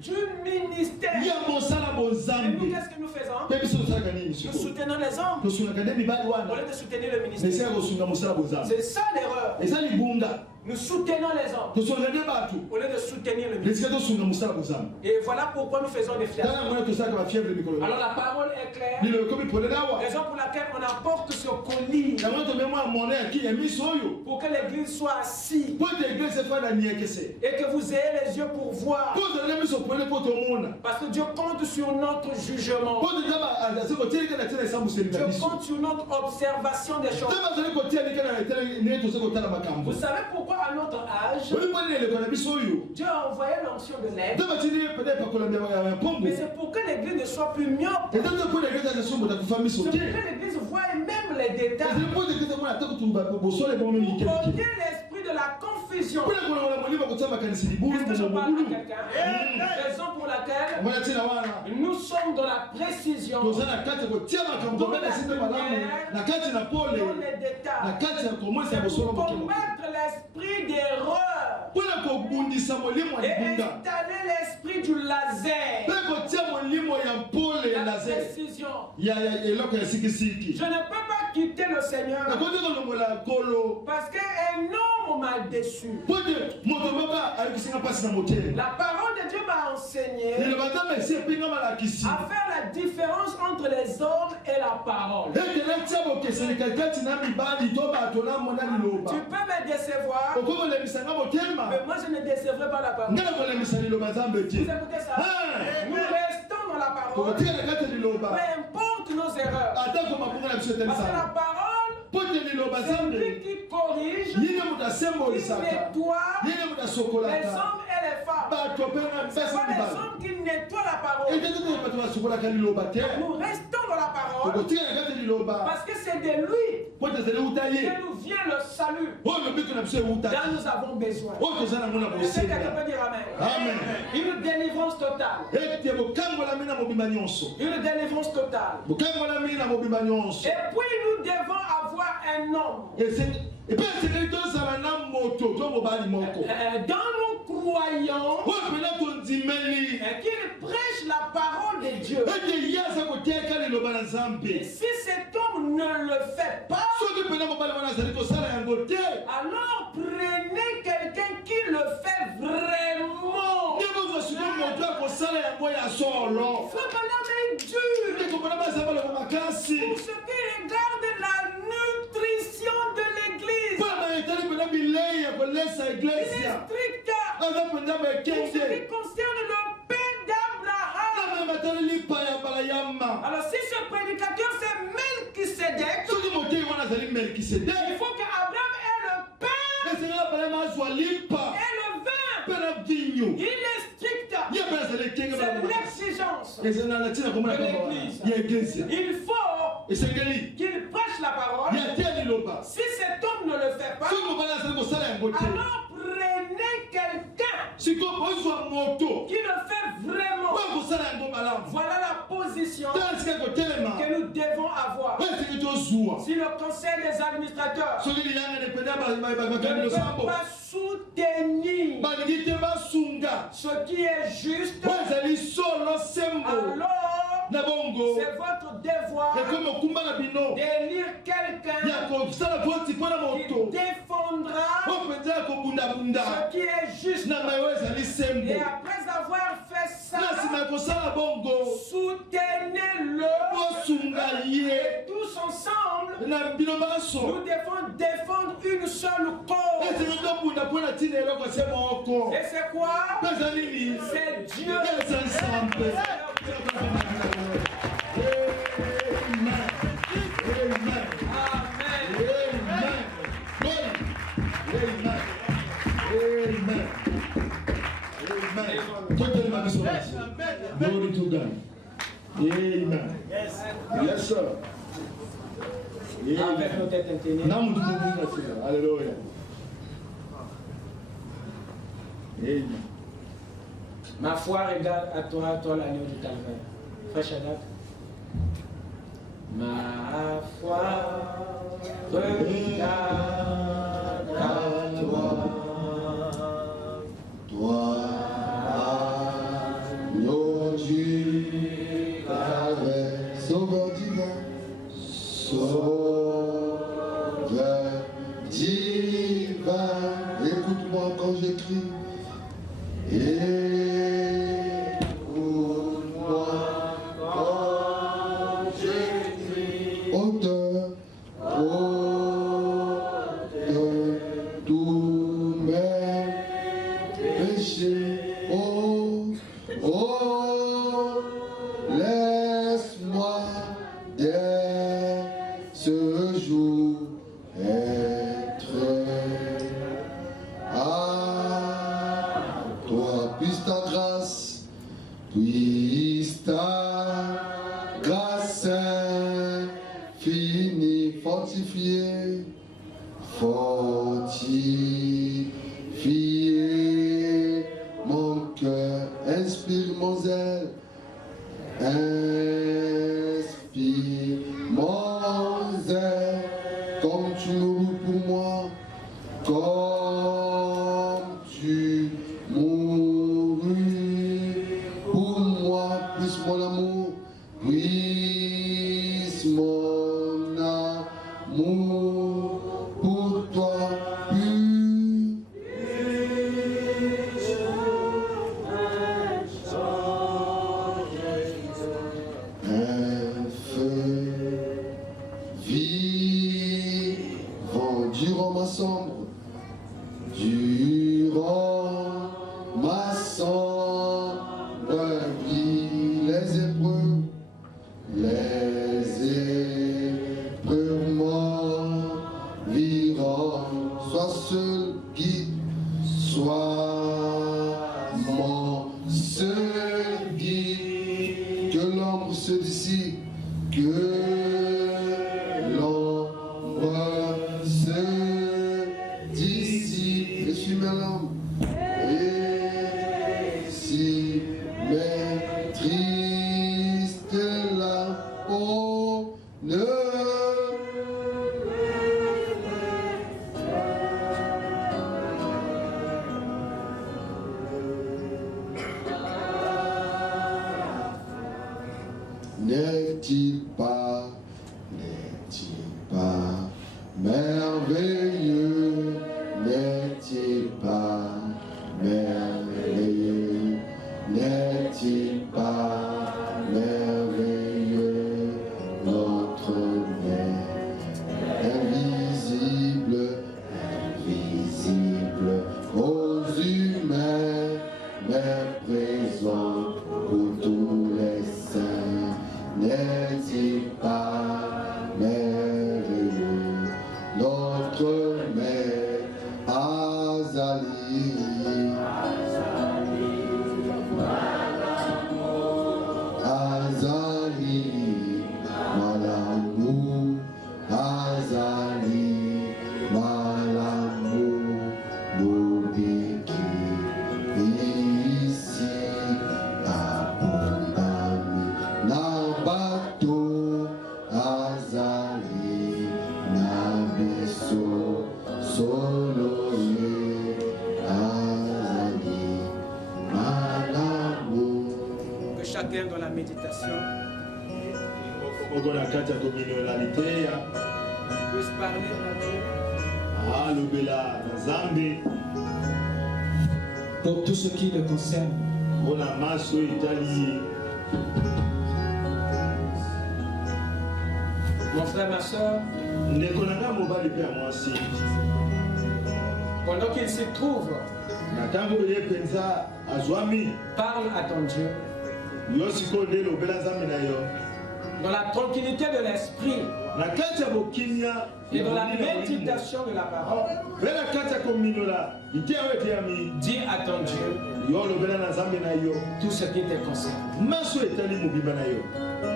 du ministère. Et nous, qu'est-ce que nous faisons? Nous soutenons les hommes au lieu de soutenir le ministère. C'est ça l'erreur. Nous soutenons les hommes au lieu de soutenir le ministère. Et voilà pourquoi nous faisons des fièvres. Alors la parole est claire. Raison pour laquelle on apporte ce colis pour que l'église soit assise et que vous ayez les yeux pour voir. Parce que Dieu compte sur notre jugement. Dieu compte sur notre observation des choses. Vous savez pourquoi à notre âge Dieu a envoyé l'onction de l'aide? Mais c'est pour que l'église ne soit plus myope. C'est pour que l'église voie même les détails. Pour ôter l'esprit de la confusion. Est-ce que je parle à quelqu'un? Raison pour laquelle nous sommes dans la précision, dans la lumière, dans les détails. C'est pour combattre l'esprit d'erreur et installer l'esprit du laser. La précision. Je ne peux pas quitter le Seigneur parce qu'un homme m'a déçu. La parole de Dieu m'a enseigné à faire la différence entre les hommes et la parole. Tu peux me décevoir, mais moi je ne décevrai pas la parole. Vous écoutez ça? Nous restons dans la parole, peu importe nos erreurs. Parce que la parole, c'est lui qui corrige, qui nettoie les hommes et les femmes. Ce sont les hommes qui nettoient la parole. Nous restons dans la parole parce que c'est de lui que nous vient le salut dont nous avons besoin. Est-ce que quelqu'un peut dire Amen? Amen. Une délivrance totale. Une délivrance totale. Et puis nous devons avoir un homme. Dans nos croyants qu'il prêche la parole de Dieu. Et si cet homme ne le fait pas, alors prenez quelqu'un qui le fait vraiment. Faut pour ce qui regarde la nutrition de l'église. Il est strict. Pour ce qui concerne le père d'Abraham. Alors si ce prédicateur c'est Melchisédek, il faut qu'Abraham ait le pain et le vin. Il est strict. C'est l'exigence de l'église. Il faut qu'il prêche la parole. Si cet homme ne le fait pas, alors prenez quelqu'un qui le fait vraiment. Voilà la position que nous devons avoir. Si le conseil des administrateurs ne peut pas soutenir ce qui est juste, alors c'est votre devoir d'élire quelqu'un qui défendra ce qui est juste. Et après avoir fait ça, soutenez-le. Et tous ensemble, nous devons défendre une seule cause. Et c'est quoi? C'est Dieu. Glory to God. Amen. Yes, sir. Avec nos têtes inclinées. Alléluia. Amen. Ma foi regarde à toi l'agneau du calvaire. Frère Shadak. Ma foi regarde à toi. Toi, agneau du calvaire, sauveur divin, sauveur divin, écoute-moi quand j'écris. Écoute-moi quand j'écris. Auteur de tous mes péchés. Oh, laisse-moi dès ce jour être à toi. Puisse ta grâce infinie fortifier mon cœur, inspire mon zèle, inspire mon zèle, comme tu mourus pour moi, comme tu mourus pour moi, puisse mon amour, puisse mon amour pour toi, durant ma sombre vie, les épreuves m'environnent, sois seul guide, sois mon se dit, que l'ombre se dissipe, que l'ombre se dissipe. Et suis mes larmes, et si mes tristes larmes, oh, ne n'est-il pas merveilleux, n'est-il pas merveilleux, n'est-il pas merveilleux, notre Mère invisible, invisible aux humains, mais présente pour tous les saints. N'est-il pas merveilleux, notre Mère Azalie, Azalie, Malamu, Azalie, Malamu, Bobiki, ici, abondami, Nabato, Azalie, Nabiso, Soloye, Azalie, Malamu. Que chacun dans la méditation puisse parler à Dieu pour tout ce qui le concerne. Mon frère, ma soeur, pendant qu'il se trouve, parle à ton Dieu. Dans la tranquillité de l'esprit et dans la méditation de la parole, dis à ton Dieu tout ce qui te concerne.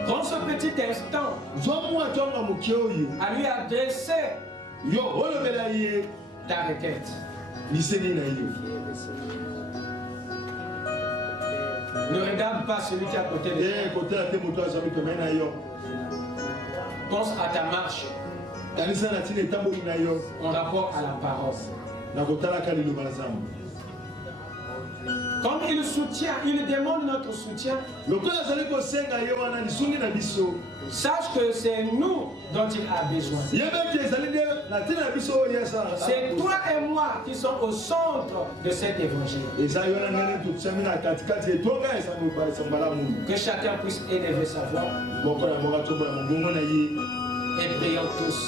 Prends ce petit instant à lui adresser ta requête. Ne regarde pas celui qui est à côté de toi. Pense à ta marche en rapport à la parole. Comme il soutient, il demande notre soutien. Sache que c'est nous dont il a besoin. C'est toi et moi qui sommes au centre de cet évangile. Que chacun puisse élever sa voix. Et prions tous.